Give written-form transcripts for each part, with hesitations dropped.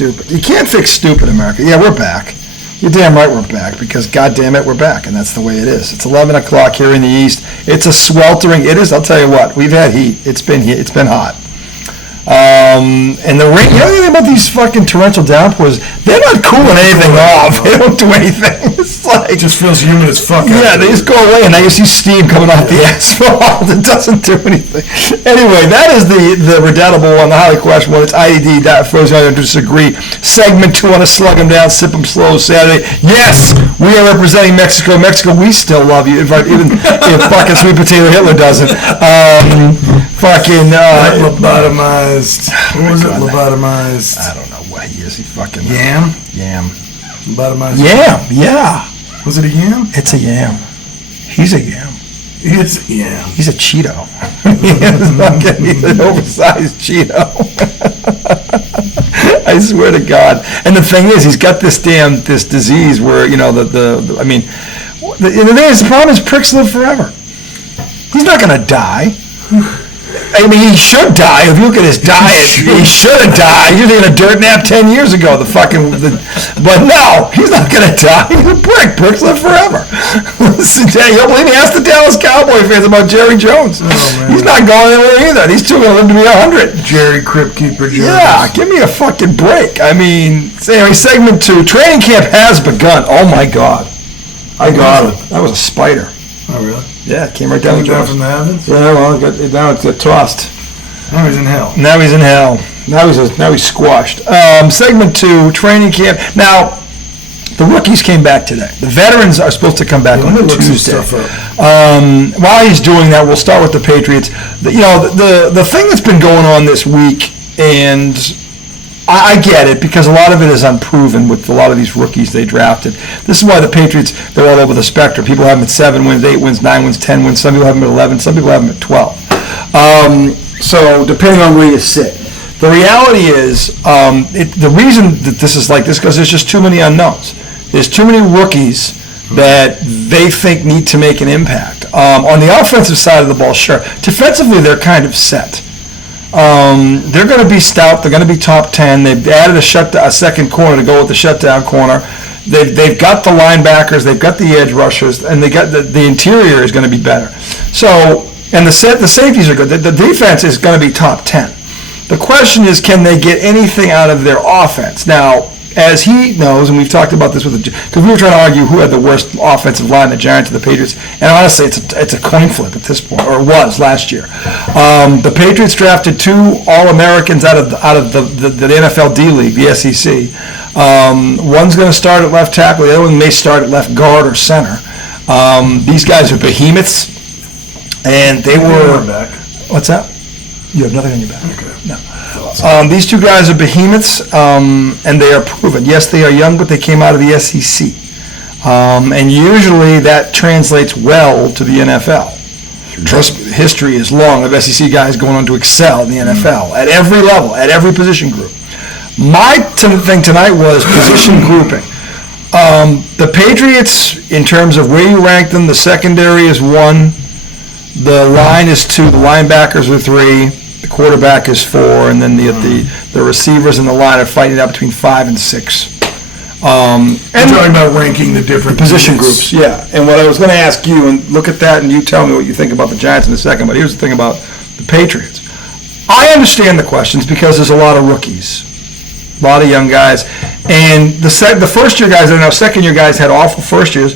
stupid. You can't fix stupid, America. Yeah, we're back. You're damn right we're back, because goddamn it, we're back, and that's the way it is. It's 11 o'clock here in the east. It's a sweltering. It is. I'll tell you what. We've had heat. It's been hot. And the rain. You know anything about these fucking torrential downpours? They're not cooling anything off. They don't do anything. It's like, it just feels humid as fuck. Yeah, they just go away, and now you see steam coming off the asphalt. It doesn't do anything. Anyway, that is the redoubtable one, the highly questionable. It's IED. Frozen to disagree. Segment 2 on a slug them down, sip them slow Saturday. Yes, we are representing Mexico. Mexico, we still love you. In fact, even if fucking sweet potato Hitler doesn't. Lobotomized. What was it? Lobotomized. I don't know what he is. He fucking yam. Lobotomized. Yam. Yeah. Was it a yam? It's a yam. He's a yam. It's a yam. He's a Cheeto. He's an oversized Cheeto. I swear to God. And the thing is, he's got this disease where, you know, the problem is pricks live forever. He's not going to die. I mean, he should die. If you look at his diet, he should have died. He was taking a dirt nap 10 years ago. But no, he's not going to die. He's a prick. Pricks live forever. Listen, you don't believe me? Ask the Dallas Cowboy fans about Jerry Jones. Oh, he's not going anywhere either. These two are going to live to be 100. Jerry Crypt Keeper Jones. Yeah, give me a fucking break. I mean, anyway, segment 2. Training camp has begun. Oh, my God. I got it. That was a spider. Oh, really? Yeah, it came right down from the heavens? Yeah, well, now it's tossed. Now he's in hell. Now he's squashed. Segment 2, training camp. Now, the rookies came back today. The veterans are supposed to come back on Tuesday. While he's doing that, we'll start with the Patriots. The thing that's been going on this week, and I get it, because a lot of it is unproven with a lot of these rookies they drafted. This is why the Patriots, they're all over the spectrum. People have them at 7 wins, 8 wins, 9 wins, 10 wins. Some people have them at 11. Some people have them at 12. So depending on where you sit. The reality is, the reason that this is like this, because there's just too many unknowns. There's too many rookies that they think need to make an impact. On the offensive side of the ball, sure. Defensively, they're kind of set. They're going to be stout. They're going to be top 10. They've added a second corner to go with the shutdown corner. They've got the linebackers. They've got the edge rushers, and they got the interior is going to be better. So, and the safeties are good. The defense is going to be top 10. The question is, can they get anything out of their offense? Now, as he knows, and we've talked about this because we were trying to argue who had the worst offensive line, the Giants or the Patriots, and honestly, it's a coin flip at this point, or it was last year. The Patriots drafted 2 All-Americans out of the NFL D League, the SEC. One's going to start at left tackle, the other one may start at left guard or center. These guys are behemoths, and they were. What's that? You have nothing on your back. Okay. No. These 2 guys are behemoths, and they are proven. Yes, they are young, but they came out of the SEC. And usually that translates well to the NFL. Trust me, history is long of SEC guys going on to excel in the NFL at every level, at every position group. My thing tonight was position grouping. The Patriots, in terms of where you rank them, the secondary is 1, the line is 2, the linebackers are 3, the quarterback is 4, and then the receivers and the line are fighting out between 5 and 6. And talking about ranking the different position groups, yeah. And what I was going to ask you, and look at that, and you tell me what you think about the Giants in a second. But here's the thing about the Patriots. I understand the questions because there's a lot of rookies, a lot of young guys, and the first-year guys, I know second-year guys had awful first years.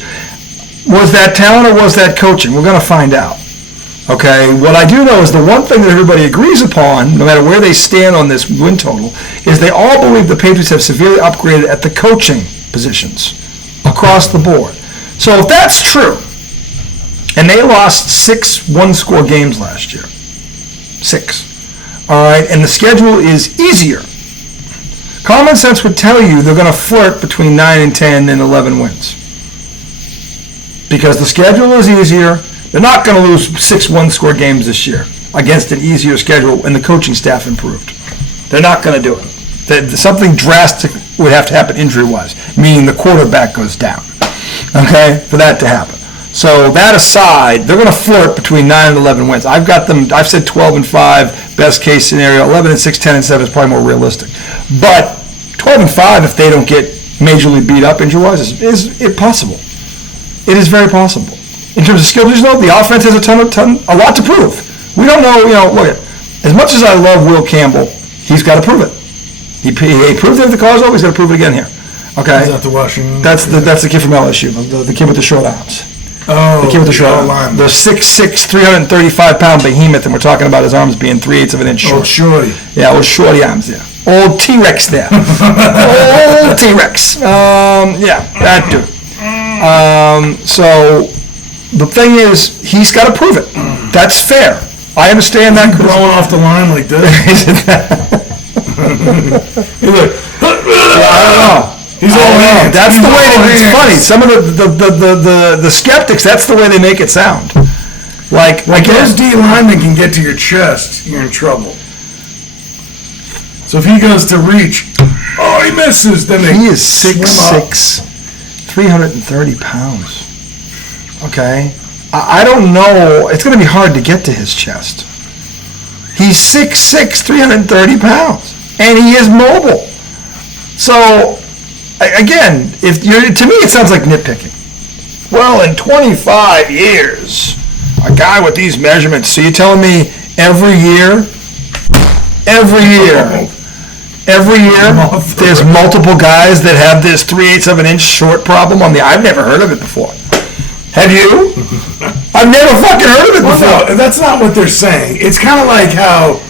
Was that talent or was that coaching? We're going to find out. Okay, what I do know is the one thing that everybody agrees upon, no matter where they stand on this win total, is they all believe the Patriots have severely upgraded at the coaching positions across the board. So if that's true, and they lost 6 one-score games last year, 6, all right, and the schedule is easier, common sense would tell you they're going to flirt between 9 and 10 and 11 wins. Because the schedule is easier. They're not going to lose 6 one-score games this year against an easier schedule, and the coaching staff improved. They're not going to do it. Something drastic would have to happen injury-wise, meaning the quarterback goes down, okay, for that to happen. So that aside, they're going to flirt between 9 and 11 wins. I've said 12 and 5, best case scenario. 11 and 6, 10 and 7 is probably more realistic. But 12-5 if they don't get majorly beat up injury-wise is it possible. It is very possible. In terms of skill position, though, the offense has a lot to prove. We don't know, look, as much as I love Will Campbell, he's got to prove it. He proved it at the Colorado, he's got to prove it again here. Okay? Is that the Washington? That's the kid from LSU, the kid with the short arms. Oh, the kid with the short arms. The 6'6", 335-pound behemoth, and we're talking about his arms being 3/8 of an inch short. Old shorty. Yeah, old shorty arms there. Old T-Rex there. Old T-Rex. Yeah, that dude. So the thing is, he's got to prove it. That's fair. I understand that. Blowing off the line like this. He's like, I don't know. He's all in. That's the way it's funny. Some of the skeptics, that's the way they make it sound. Like those D linemen can get to your chest, you're in trouble. So if he goes to reach, he misses. Then he is 6'6", 330 pounds. Okay, I don't know. It's going to be hard to get to his chest. He's 6'6", 330 pounds, and he is mobile. So, again, to me, it sounds like nitpicking. Well, in 25 years, a guy with these measurements. So you're telling me every year, there's multiple guys that have this 3/8 of an inch short problem on the. I've never heard of it before. Have you? I've never fucking heard of it before. Well, no, that's not what they're saying. It's kind of like how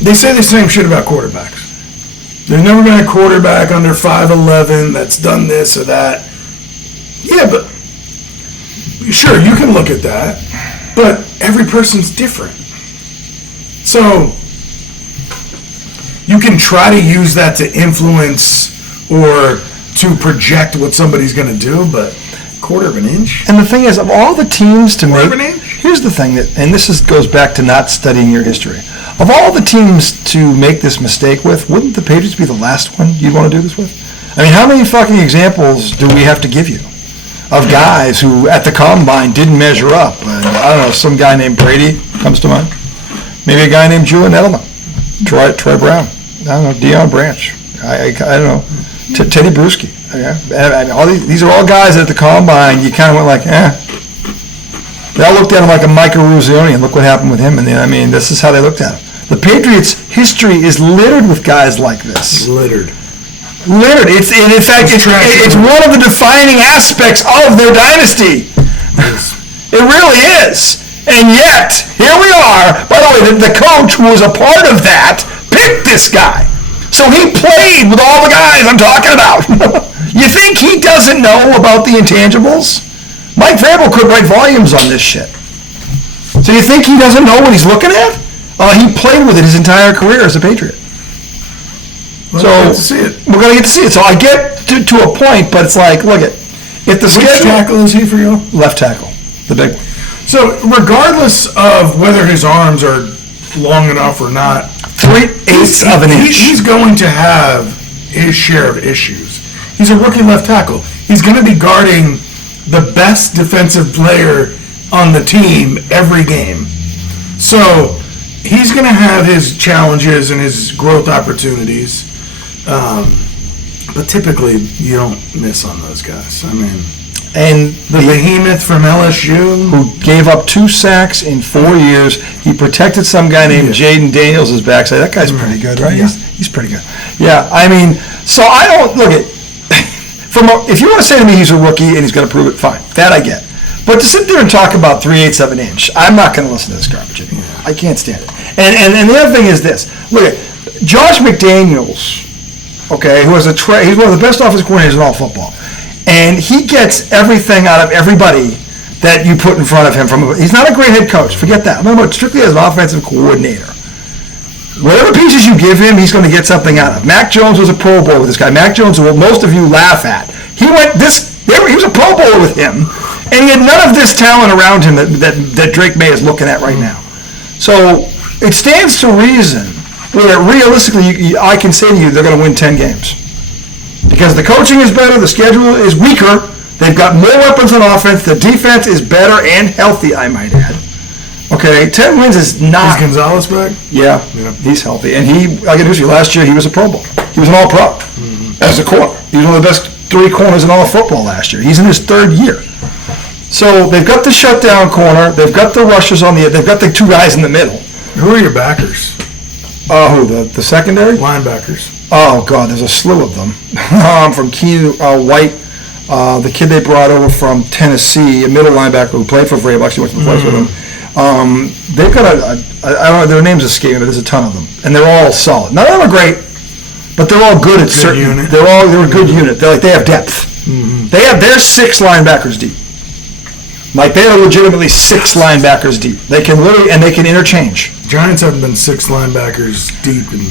they say the same shit about quarterbacks. There's never been a quarterback under 5'11" that's done this or that. Yeah, but sure, you can look at that, but every person's different. So you can try to use that to influence or to project what somebody's going to do, but quarter of an inch? And the thing is, of all the teams to Quarter make... of an inch? Here's the thing, and this goes back to not studying your history. Of all the teams to make this mistake with, wouldn't the Patriots be the last one you'd want to do this with? I mean, how many fucking examples do we have to give you of guys who, at the combine, didn't measure up? And, I don't know, some guy named Brady comes to mind. Maybe a guy named Julian Edelman. Troy Brown. I don't know, Deion Branch. I don't know. Teddy Bruschi. Yeah. These are all guys at the combine, you kind of went like, They all looked at him like a Michael Ruzioni, and look what happened with him. And then, this is how they looked at him. The Patriots' history is littered with guys like this. Littered. It's one of the defining aspects of their dynasty. Yes. It really is. And yet, here we are. By the way, the coach who was a part of that picked this guy. So he played with all the guys I'm talking about. You think he doesn't know about the intangibles? Mike Vrabel could write volumes on this shit. So you think he doesn't know what he's looking at? He played with it his entire career as a Patriot. We're going to see it. We're going to get to see it. So I get to a point, but it's like, look at if the Which tackle is he for you? Left tackle, the big one. So regardless of whether his arms are long enough or not, 3/8 of an inch. He's going to have his share of issues. He's a rookie left tackle. He's going to be guarding the best defensive player on the team every game. So he's going to have his challenges and his growth opportunities. But typically, you don't miss on those guys. I mean, and the behemoth from LSU, who gave up 2 sacks in 4 years. He protected some guy named Jaden Daniels' backside. That guy's pretty good, right? Yeah. He's pretty good. Yeah, so I don't look at. If you want to say to me he's a rookie and he's going to prove it, fine. That I get. But to sit there and talk about 3/8 of an inch, I'm not going to listen to this garbage anymore. I can't stand it. And the other thing is this. Look at Josh McDaniels, okay, he's one of the best offensive coordinators in all football. And he gets everything out of everybody that you put in front of him. He's not a great head coach. Forget that. I'm talking about strictly as an offensive coordinator. Whatever pieces you give him, he's going to get something out of. Mac Jones was a Pro Bowler with this guy. Mac Jones, who most of you laugh at. He was a Pro Bowler with him, and he had none of this talent around him that Drake May is looking at right now. So it stands to reason where realistically, I can say to you, they're going to win 10 games. Because the coaching is better, the schedule is weaker, they've got more weapons on offense, the defense is better and healthy, I might add. Okay, 10 wins is not... Is Gonzalez back? Yeah, he's healthy. And I can tell you, last year he was a Pro Bowler. He was an all-pro as a corner. He was one of the best 3 corners in all of football last year. He's in his 3rd year. So they've got the shutdown corner. They've got the rushers on they've got the 2 guys in the middle. Who are your backers? The secondary? Linebackers. Oh, God, there's a slew of them. From Keenan White, the kid they brought over from Tennessee, a middle linebacker who played for Vrabel, actually went to the place with him. They've got I don't know, their names escape me, but there's a ton of them. And they're all solid. None of them are great, but they're all good at certain unit. They're a good unit. They have depth. They're 6 linebackers deep. Like, they are legitimately 6 linebackers deep. They can literally, and they can interchange. Giants haven't been 6 linebackers deep in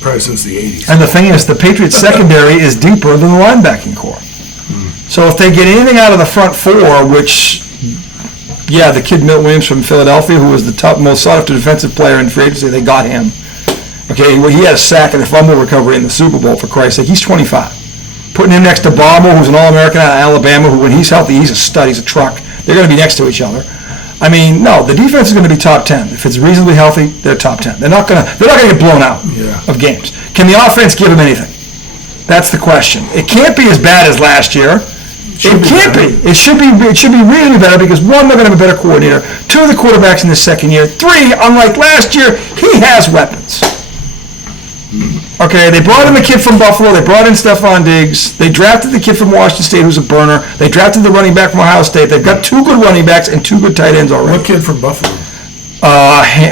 probably since the 80s. And the thing is, the Patriots secondary is deeper than the linebacking core. So if they get anything out of the front 4, which, yeah, the kid Milt Williams from Philadelphia, who was the top, most sought-after defensive player in free agency, they got him. Okay, well, he had a sack and a fumble recovery in the Super Bowl, for Christ's sake. He's 25. Putting him next to Barber, who's an All-American out of Alabama, who, when he's healthy, he's a stud, he's a truck. They're going to be next to each other. I mean, no, the defense is going to be top 10. If it's reasonably healthy, they're top 10. They're not going to get blown out of games. Can the offense give them anything? That's the question. It can't be as bad as last year. It can't be. It should be really better because, 1, they're going to have a better coordinator. 2, the quarterback's in his 2nd year. 3, unlike last year, he has weapons. Okay, they brought in the kid from Buffalo. They brought in Stephon Diggs. They drafted the kid from Washington State who's a burner. They drafted the running back from Ohio State. They've got 2 good running backs and 2 good tight ends already. What kid from Buffalo?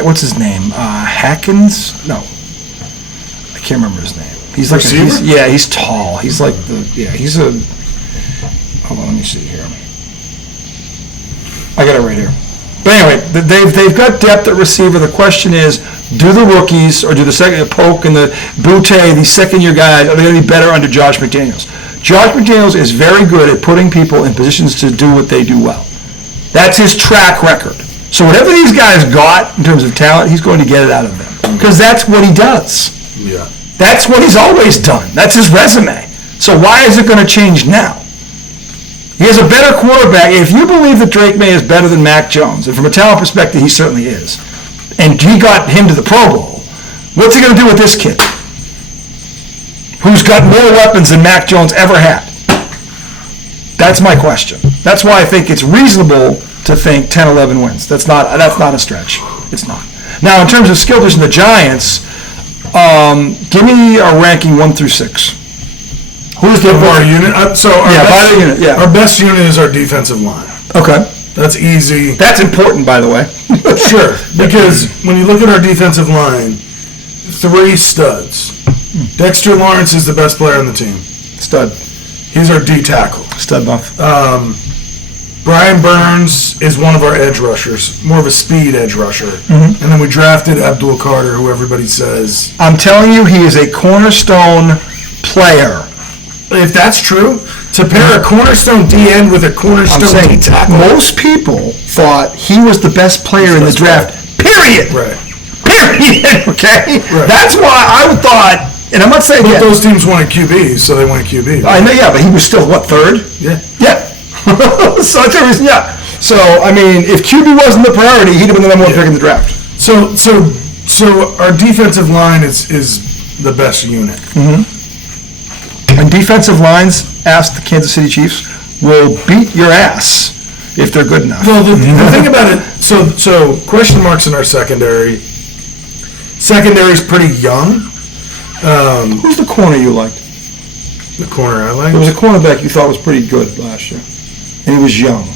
What's his name? Hackins? No. I can't remember his name. He's like he's tall. He's like he's a hold on, let me see here. I got it right here. But anyway, they've got depth at receiver. The question is, do the rookies or do the second Polk and the Boutte, these second-year guys, are they going to be better under Josh McDaniels? Josh McDaniels is very good at putting people in positions to do what they do well. That's his track record. So whatever these guys got in terms of talent, he's going to get it out of them because that's what he does. Yeah. That's what he's always done. That's his resume. So why is it going to change now? He has a better quarterback. If you believe that Drake May is better than Mac Jones, and from a talent perspective, he certainly is, and he got him to the Pro Bowl, what's he going to do with this kid? Who's got more weapons than Mac Jones ever had? That's my question. That's why I think it's reasonable to think 10, 11 wins. That's not a stretch. It's not. Now, in terms of skill position, the Giants, give me a ranking 1 through 6. Who's the our unit? Our best unit is our defensive line. Okay. That's easy. That's important, by the way. Sure, because when you look at our defensive line, 3 studs. Dexter Lawrence is the best player on the team. Stud. He's our D tackle. Stud buff. Brian Burns is one of our edge rushers, more of a speed edge rusher. And then we drafted Abdul Carter, who everybody says. I'm telling you, he is a cornerstone player. If that's true, to pair a cornerstone D-end with a cornerstone D-tackle. Most people thought he was the best player in the draft, period. Right. Period, okay? Right. That's why I thought, and I'm not saying But those teams wanted QBs, so they wanted QB. Right? I know, yeah, but he was still, what, 3rd? Yeah. Yeah. So that's the reason, yeah. So, I mean, if QB wasn't the priority, he'd have been the number 1 pick in the draft. So our defensive line is the best unit. And defensive lines, ask the Kansas City Chiefs, will beat your ass if they're good enough. Well, the thing about it, so question marks in our secondary. Secondary's pretty young. Who's the corner you liked? The corner I like? There was a cornerback you thought was pretty good last year, and he was young.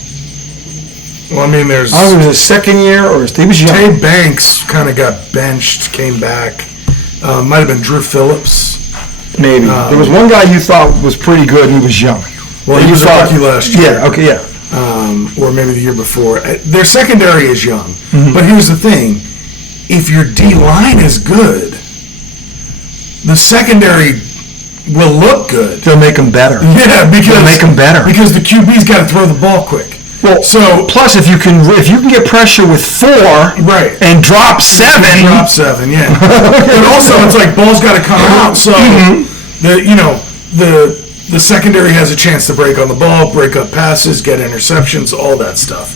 Well, I mean, there's... I don't know, it was his 2nd year, or he was young. Tay Banks kind of got benched, came back. Might have been Drew Phillips. Maybe. There was one guy you thought was pretty good, and he was young. Well, he was a rookie last year. Yeah, okay, yeah. Or maybe the year before. Their secondary is young. But here's the thing. If your D-line is good, the secondary will look good. They'll make them better. Yeah, they'll make them better. Because the QB's got to throw the ball quick. Well, so plus if you can get pressure with 4, right, and drop 7, yeah. But also it's like ball's got to come out, so the secondary has a chance to break on the ball, break up passes, get interceptions, all that stuff.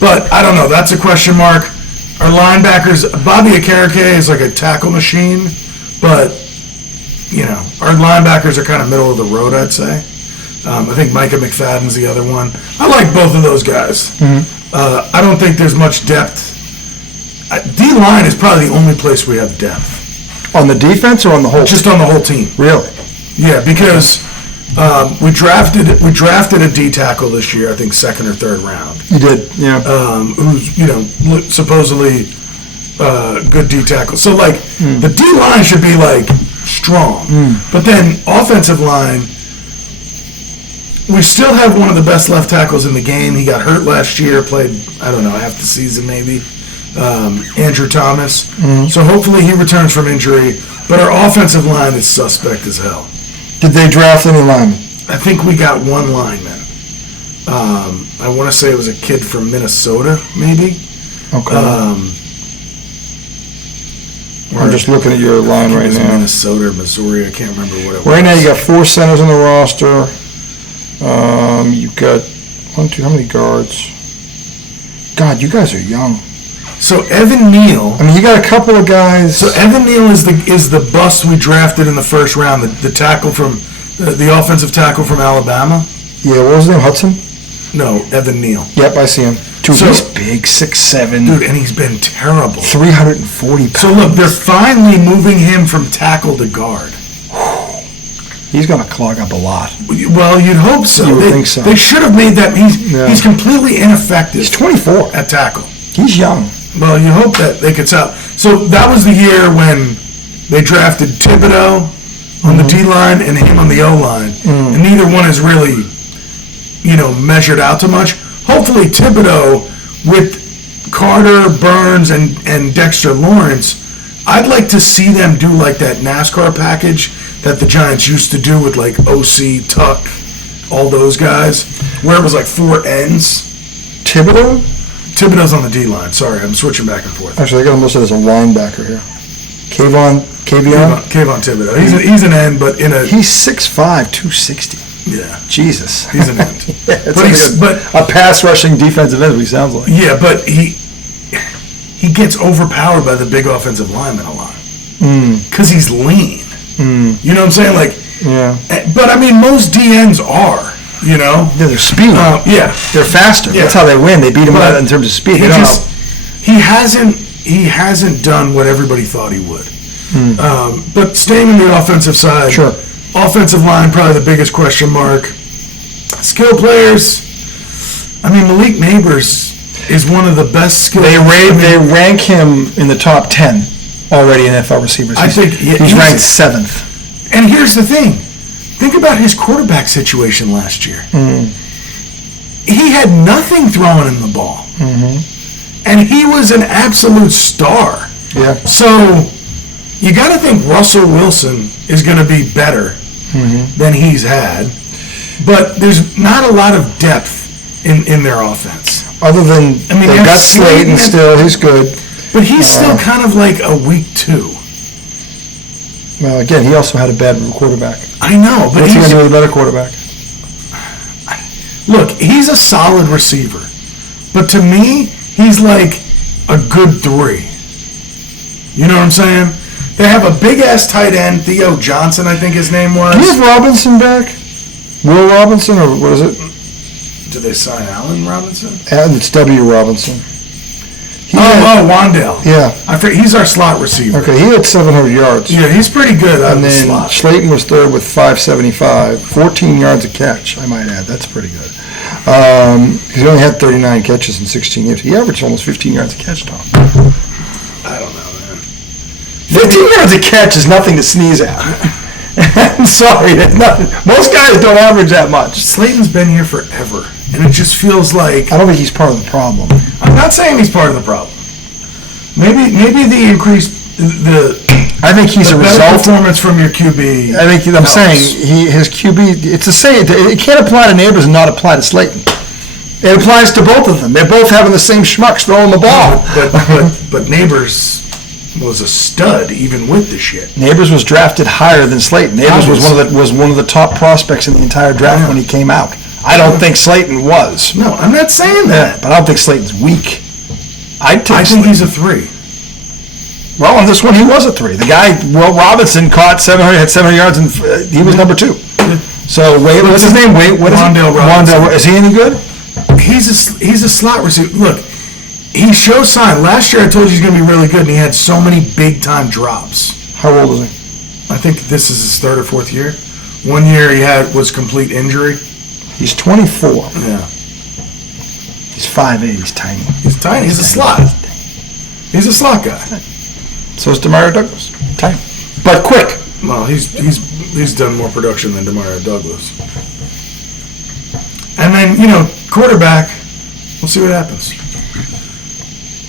But I don't know. That's a question mark. Our linebackers, Bobby Akereke is like a tackle machine. but, our linebackers are kind of middle of the road, I'd say. I think Micah McFadden's the other one. I like both of those guys. Mm-hmm. I don't think there's much depth. D-line is probably the only place we have depth. On the defense or on the whole? Just on the whole team. Really? Yeah, because we drafted a D tackle this year, I think second or third round. You did, yeah. Who's supposedly good D tackle. So the D line should be strong, but then offensive line, we still have one of the best left tackles in the game. He got hurt last year, played half the season maybe. Andrew Thomas. So hopefully he returns from injury. But our offensive line is suspect as hell. Did they draft any linemen? I think we got one lineman. I want to say it was a kid from Minnesota, maybe. Okay. I'm just looking at your line right now. Minnesota or Missouri, I can't remember what it was. Right now you got 4 centers on the roster. You've got how many guards? God, you guys are young. So Evan Neal. I mean, you got a couple of guys. So Evan Neal is the bust we drafted in the first round. The tackle from the offensive tackle from Alabama. Yeah, what was his name? Hudson? No, Evan Neal. Yep, I see him. Dude, So- he's big, 6'7". Dude, and he's been terrible. 340 pounds. So look, they're finally moving him from tackle to guard. He's going to clog up a lot. Well, you'd hope so. You would think so. They should have made that. He's completely ineffective. He's 24. At tackle. He's young. Well, you hope that they could sell. So that was the year when they drafted Thibodeau on the D-line and him on the O-line. And neither one is really, measured out too much. Hopefully Thibodeau with Carter, Burns, and Dexter Lawrence, I'd like to see them do like that NASCAR package that the Giants used to do with OC, Tuck, all those guys, where it was 4 ends. Thibodeau? Thibodeau's on the D-line. Sorry, I'm switching back and forth. Actually, I got him listed as a linebacker here. Kayvon? Kayvon Thibodeau. He's an end, but He's 6'5", 260. Yeah. Jesus. He's an end. But a pass rushing defensive end, what he sounds like. Yeah, but he gets overpowered by the big offensive lineman a lot. Because he's lean. You know what I'm saying? Yeah. But I mean, most DNs are, Yeah, they're speed. Yeah. They're faster. Yeah. That's how they win. They beat him out in terms of speed. He hasn't done what everybody thought he would. But staying on the offensive side, Sure. Offensive line, probably the biggest question mark. Skill players, I mean, Malik Neighbors is one of the best skill. They rank him in the top 10 already in NFL receivers. I think he's ranked 7th. And here's the thing. Think about his quarterback situation last year. He had nothing throwing him the ball. And he was an absolute star. Yeah. So you got to think Russell Wilson is going to be better than he's had. But there's not a lot of depth in their offense. Other than they got Slayton still, he's good. But he's still kind of like a week 2. Well, again, he also had a bad quarterback. I know, but what's he going to do with a better quarterback? Look, he's a solid receiver. But to me, he's like a good 3. You know what I'm saying? They have a big-ass tight end, Theo Johnson, I think his name was. Do you have Robinson back? Will Robinson, or what is it? Did they sign Allen Robinson? It's W. Robinson. Wandale. Yeah. He's our slot receiver. Okay, he had 700 yards. Yeah, he's pretty good out of the then slot. Slayton was third with 575, 14 yards a catch, I might add. That's pretty good. He's only had 39 catches in 16 games. He averaged almost 15 yards a catch, Tom. I don't know, man. 15 yards a catch is nothing to sneeze at. I'm sorry, that's nothing. Most guys don't average that much. Slayton's been here forever, and it just feels like... I don't think he's part of the problem. I'm not saying he's part of the problem. Maybe the increased... I think he's a result. Performance from your QB. I think I'm saying his QB. It's the same. It can't apply to Neighbors and not apply to Slayton. It applies to both of them. They're both having the same schmucks throwing the ball. But Neighbors was a stud even with the shit. Neighbors was drafted higher than Slayton. Neighbors was one of the top prospects in the entire draft when he came out. I don't think Slayton was. No, I'm not saying that. But I don't think Slayton's weak. I think he's a 3. Well, on this one, he was a 3. The guy, Robinson, caught 700, had 700 yards, and he was number 2. So, what's his name? What is Wandale Robinson. Is he any good? He's a slot receiver. Look, he shows sign. Last year I told you he's going to be really good, and he had so many big-time drops. How old is he? I think this is his 3rd or 4th year. 1 year was complete injury. He's 24. Yeah. He's 5'8". He's tiny. He's tiny. He's a slot. He's a slot guy. So is Demario Douglas. Tiny. But quick. Well, he's done more production than Demario Douglas. And then, quarterback, we'll see what happens.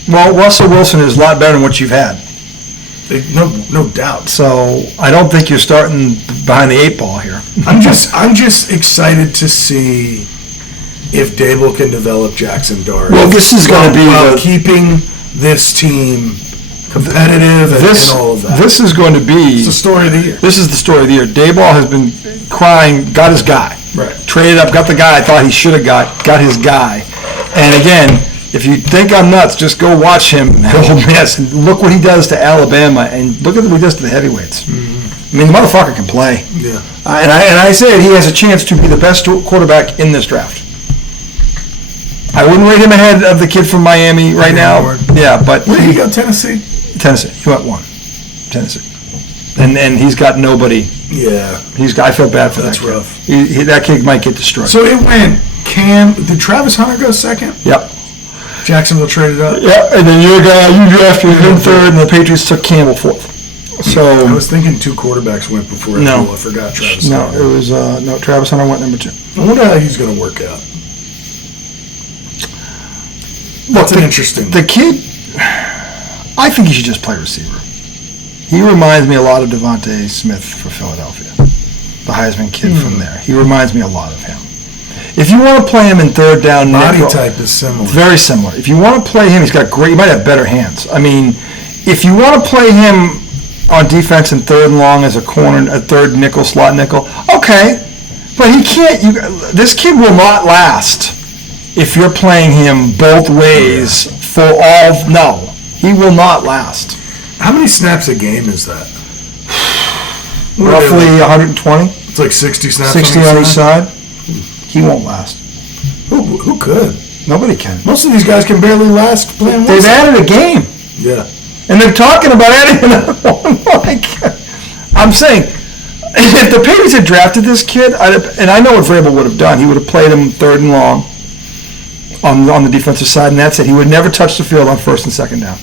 Well, Russell Wilson is a lot better than what you've had. No doubt. So I don't think you're starting behind the 8 ball here. I'm just excited to see if Dable can develop Jackson Dart. Well, this is going to be while keeping this team competitive and all of that. This is going to be... It's the story of the year. This is the story of the year. Dayball has been crying, got his guy. Right. Traded up, got the guy I thought he should have got his guy. And again, if you think I'm nuts, just go watch him at Ole Miss and look what he does to Alabama and look at what he does to the heavyweights. Mm-hmm. I mean, the motherfucker can play. Yeah. And I say it, he has a chance to be the best quarterback in this draft. I wouldn't rate him ahead of the kid from Miami right now. Yeah, but... Where did he go, Tennessee? Tennessee. He went 1. Tennessee. And he's got nobody. Yeah. I feel bad for that kid. That's rough. That kid might get destroyed. So it went did Travis Hunter go 2nd? Yep. Jacksonville traded up? Yeah, and then you drafted him 3rd, and the Patriots took Campbell 4th. So I was thinking 2 quarterbacks went before I forgot Travis Hunter. No, it was Travis Hunter went number 2. I wonder how he's going to work out. That's interesting. The kid, I think he should just play receiver. He reminds me a lot of Devontae Smith for Philadelphia, the Heisman kid from there. He reminds me a lot of him. If you want to play him in 3rd down, body type is similar. Very similar. If you want to play him, he's got great. He might have better hands. I mean, if you want to play him on defense in 3rd and long as a corner, a 3rd nickel, slot nickel, okay. But he can't. This kid will not last if you're playing him both ways for all. No, he will not last. How many snaps a game is that? Roughly 120. It's like 60 snaps. 60 on each side. He won't last. Who could? Nobody can. Most of these guys can barely last playing one. They've added a game. Yeah. And they're talking about adding another one. I'm saying, if the Patriots had drafted this kid, and I know what Vrabel would have done, he would have played him 3rd and long on the defensive side, and that's it. He would never touch the field on 1st and 2nd down.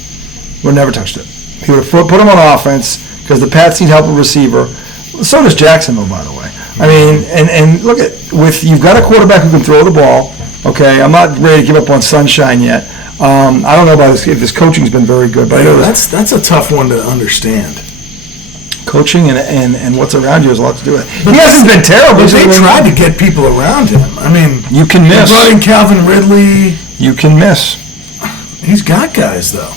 Would never touched it. He would have put him on offense because the Pats need help with receiver. So does Jacksonville, by the way. I mean, and look you've got a quarterback who can throw the ball. Okay, I'm not ready to give up on Sunshine yet. I don't know about if this coaching's been very good, but I know that's a tough one to understand. Coaching and what's around you has a lot to do with it. He hasn't been terrible. But they tried to get people around him. I mean, you can miss. They brought in Calvin Ridley. You can miss. He's got guys though.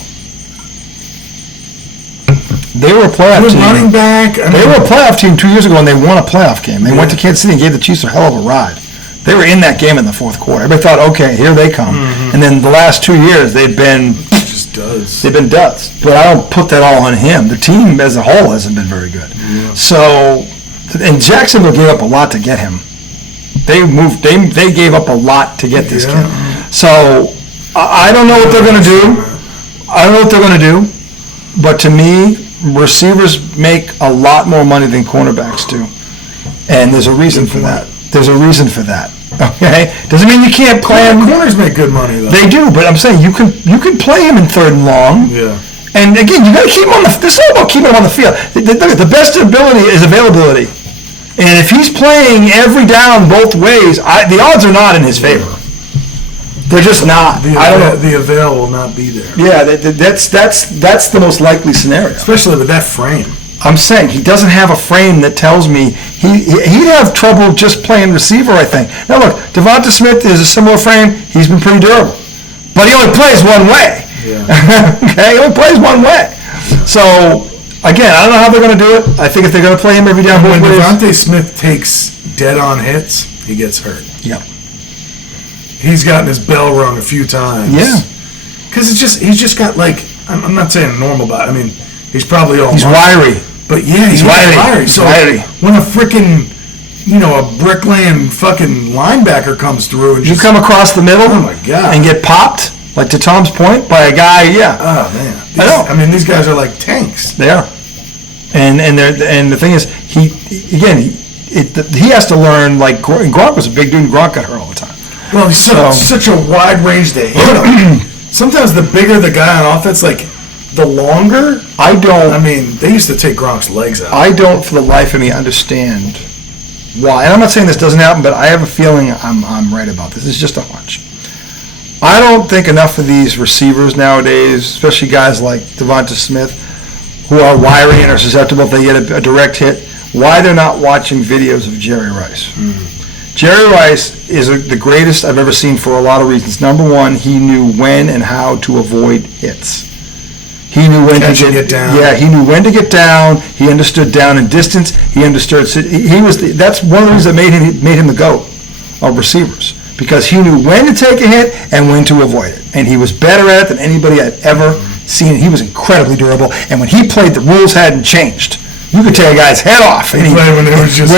They were a playoff team. Running back. They were a playoff team 2 years ago, and they won a playoff game. They went to Kansas City and gave the Chiefs a hell of a ride. They were in that game in the 4th quarter. Everybody thought, okay, here they come. Mm-hmm. And then the last 2 years, they've been just duds. They've been duds. But I don't put that all on him. The team as a whole hasn't been very good. Yeah. So, and Jacksonville gave up a lot to get him. They gave up a lot to get this kid. So I don't know what they're going to do. But to me, receivers make a lot more money than cornerbacks do. And there's a reason for that. Okay? Doesn't mean you can't play him. Corners make good money, though. They do, but I'm saying you can play him in 3rd and long. Yeah. And again, you got to keep him on the. This is all about keeping him on the field. The best ability is availability. And if he's playing every down both ways, the odds are not in his favor. They're just not. I don't know. The avail will not be there. Yeah, that's the most likely scenario. Especially with that frame. I'm saying he doesn't have a frame that tells me he'd have trouble just playing receiver, I think. Now look, Devonta Smith is a similar frame. He's been pretty durable. But he only plays one way. Yeah. Okay, he only plays one way. So, again, I don't know how they're going to do it. I think if they're going to play him every down both ways. When Devonta Smith takes dead-on hits, he gets hurt. Yeah. He's gotten his bell rung a few times. Yeah. Because he's just got, like, I'm not saying a normal body. I mean, He's probably all He's muscle. wiry. But yeah, he's wiry. So when a freaking, a bricklaying fucking linebacker comes through and you come across the middle, oh my God, and get popped, like to Tom's point, by a guy, Oh man, I mean, these guys are like tanks. They are, and the thing is, he has to learn. Like Gronk was a big dude, and Gronk got hurt all the time. Well, he's such a wide range to hit him. Sometimes the bigger the guy on offense, like the longer. I mean, they used to take Gronk's legs out. I don't, for the life of me, understand why. And I'm not saying this doesn't happen, but I have a feeling I'm right about this. It's just a hunch. I don't think enough of these receivers nowadays, especially guys like Devonta Smith, who are wiry and are susceptible if they get a direct hit, why they're not watching videos of Jerry Rice. Jerry Rice is the greatest I've ever seen for a lot of reasons. Number one, he knew when and how to avoid hits. He knew when to get down. Yeah, he knew when to get down. He understood down and distance. He understood. That's one of the reasons that made him the GOAT of receivers, because he knew when to take a hit and when to avoid it, and he was better at it than anybody I'd ever seen. He was incredibly durable, and when he played, the rules hadn't changed. You could take a guy's head off. He played when there was just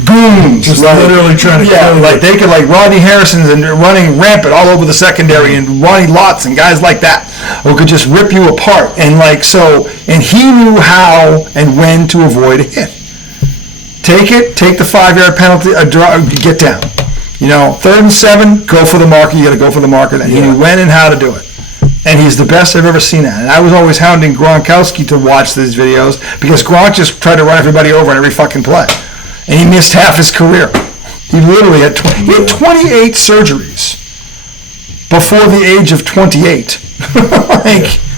goons, just literally trying to kill you. Like they could, like Rodney Harrison's and running rampant all over the secondary, and Ronnie Lotz and guys like that who could just rip you apart. And and he knew how and when to avoid a hit. Take the 5-yard penalty, get down. 3rd and 7, go for the marker. You got to go for the marker. Then he knew when and how to do it. And he's the best I've ever seen at it. And I was always hounding Gronkowski to watch these videos because Gronk just tried to run everybody over in every fucking play. And he missed half his career. He literally had 28 surgeries before the age of 28.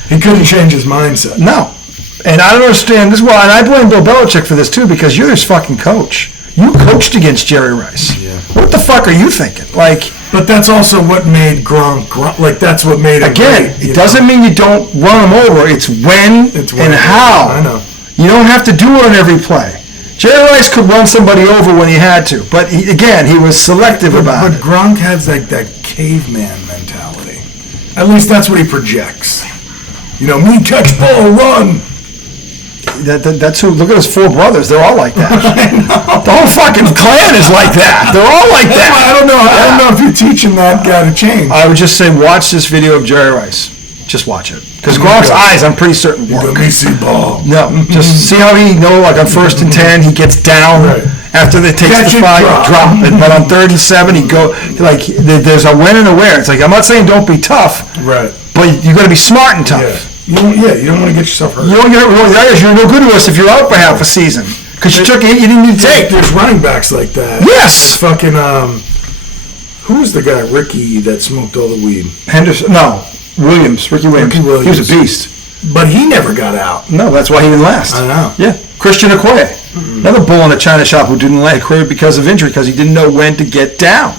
He couldn't change his mindset. No. And I don't understand this. Well, and I blame Bill Belichick for this too, because you're his fucking coach. You coached against Jerry Rice. Yeah. What the fuck are you thinking? But that's also what made Gronk. That's what made it. Again, it doesn't mean you don't run him over. It's when and how. I know. You don't have to do it on every play. Jerry Rice could run somebody over when he had to, but he was selective about it. But Gronk has that caveman mentality. At least that's what he projects. Me catch ball, run. That's who. Look at his 4 brothers. They're all like that. The whole fucking clan is like that. They're all like that. I don't know if you're teaching that guy to change. I would just say watch this video of Jerry Rice. Just watch it, because Gronk's eyes, I'm pretty certain, work. Let me see ball. No, just see how he like on 1st and 10, he gets down after they take the 5, drop it. But on 3rd and 7, he go there's a when and a where. It's like, I'm not saying don't be tough, right? But you got to be smart and tough. Yeah. You don't want to get yourself hurt. You don't get hurt. You're no good to us if you're out for half a season because you took a hit you didn't need to take. There's running backs like that. Yes. Fucking who was the guy, Ricky, that smoked all the weed? Henderson. No. Ricky Williams. He was a beast. But he never got out. No, that's why he didn't last. I know. Yeah. Christian Okoye. Another bull in a china shop who didn't last because of injury, because he didn't know when to get down.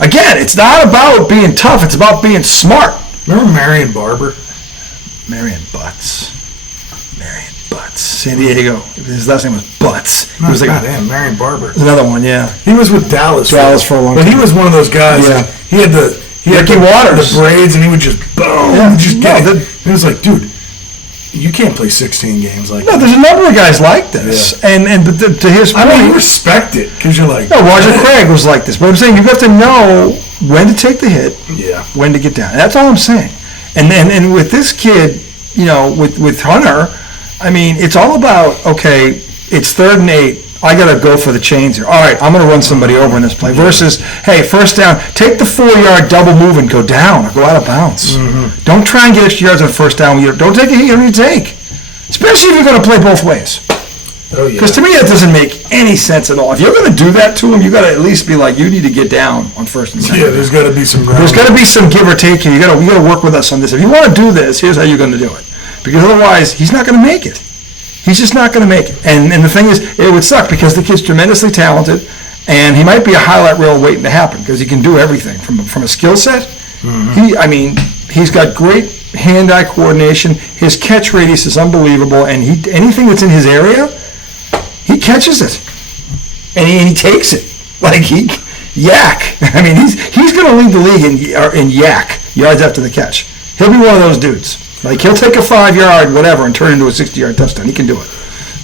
Again, it's not about being tough. It's about being smart. Remember Marion Barber? Marion Butts. San Diego. His last name was Butts. No, he was Marion Barber. Another one, yeah. He was with Dallas for a long time. But he was one of those guys. Yeah. He had Ricky Waters. The braids, and he would just boom. Yeah. It was like, dude, you can't play 16 games like that. No, there's a number of guys like this. Yeah. But to his point, I respect it, because you're like... No, Roger Craig was like this. But I'm saying you have to know when to take the hit, when to get down. That's all I'm saying. And with this kid, with Hunter, I mean, it's all about, okay, it's 3rd and 8. I got to go for the chains here. All right, I'm going to run somebody over in this play. Versus, hey, 1st down, take the 4-yard double move and go down or go out of bounds. Don't try and get extra yards on 1st down. Don't take a hit you don't need to take. Especially if you're going to play both ways. Oh, yeah. Because to me, that doesn't make any sense at all. If you're going to do that to him, you got to at least be like, you need to get down on 1st and 2nd. Yeah, there's got to be some ground. There's got to be some give or take here. You got to work with us on this. If you want to do this, here's how you're going to do it. Because otherwise, he's not going to make it. He's just not going to make it. And the thing is, it would suck because the kid's tremendously talented, and he might be a highlight reel waiting to happen because he can do everything from a skill set. He's got great hand-eye coordination. His catch radius is unbelievable, and anything that's in his area, he catches it, and he takes it yak. I mean, he's going to lead the league in yak yards after the catch. He'll be one of those dudes. Like, he'll take a 5-yard whatever and turn it into a 60-yard touchdown. He can do it.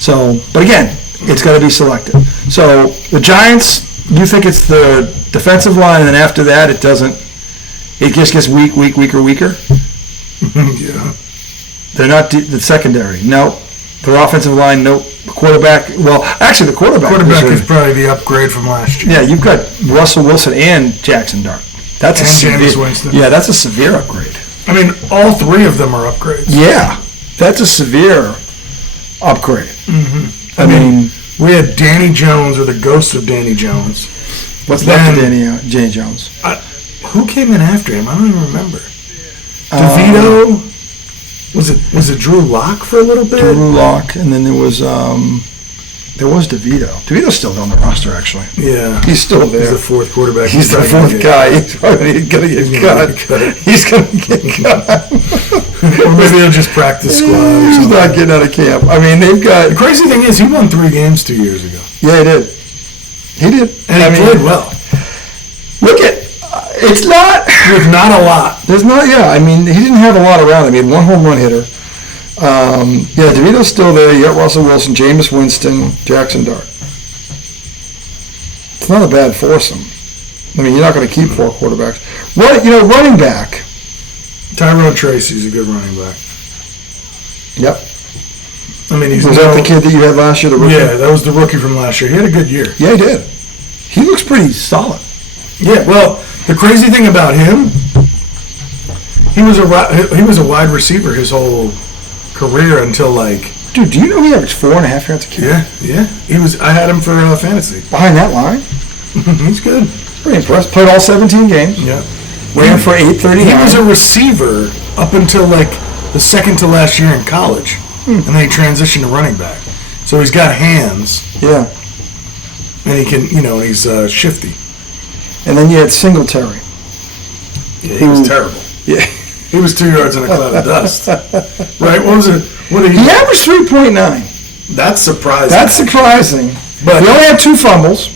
So, but again, it's got to be selected. So the Giants, you think it's the defensive line, and then after that, it just gets weaker. Yeah. They're not the secondary. No. Their offensive line, no. Quarterback, well, actually, the quarterback is probably the upgrade from last year. Yeah, you've got Russell Wilson and Jackson Dart. That's James Winston. Yeah, that's a severe upgrade. I mean, all three of them are upgrades. Yeah, that's a severe upgrade. Mm-hmm. I mean, we had Danny Jones, or the ghost of Danny Jones. What's left of Danny Jones? Who came in after him? I don't even remember. DeVito. Was it Drew Lock for a little bit? Drew Lock, and then there was DeVito. DeVito's still on the roster, actually. Yeah. He's still there. He's the fourth quarterback. He's the fourth guy. He's probably going to get cut. He's going to get cut. Or maybe he'll just practice squad or He's something. not getting out of camp. I mean, they've got... The crazy thing is, he won 3 games 2 years ago. Yeah, he did. He did. And he played well. Look at... It's not... With not a lot. There's not... Yeah, I mean, he didn't have a lot around him. He had 1 home run hitter. Yeah, DeVito's still there. You got Russell Wilson, Jameis Winston, Jackson Dart. It's not a bad foursome. I mean, you're not going to keep 4 quarterbacks. Running back. Tyrone Tracy's a good running back. Yep. I mean, was that the kid that you had last year, the rookie? Yeah, that was the rookie from last year. He had a good year. Yeah, he did. He looks pretty solid. Yeah, well, the crazy thing about him, he was a wide receiver his whole career until like... Dude, do you know he averaged 4.5 yards a carry? Yeah. I had him for fantasy. Behind that line? He's good. Pretty impressed. Played all 17 games. Yeah. Ran for 839. He was a receiver up until like the second to last year in college. And then he transitioned to running back. So he's got hands. Yeah. And he can, he's shifty. And then you had Singletary. Yeah, he was terrible. Yeah. He was 2 yards in a cloud of dust. Right? What was it? He averaged 3.9. That's surprising. That's surprising. But he only had 2 fumbles.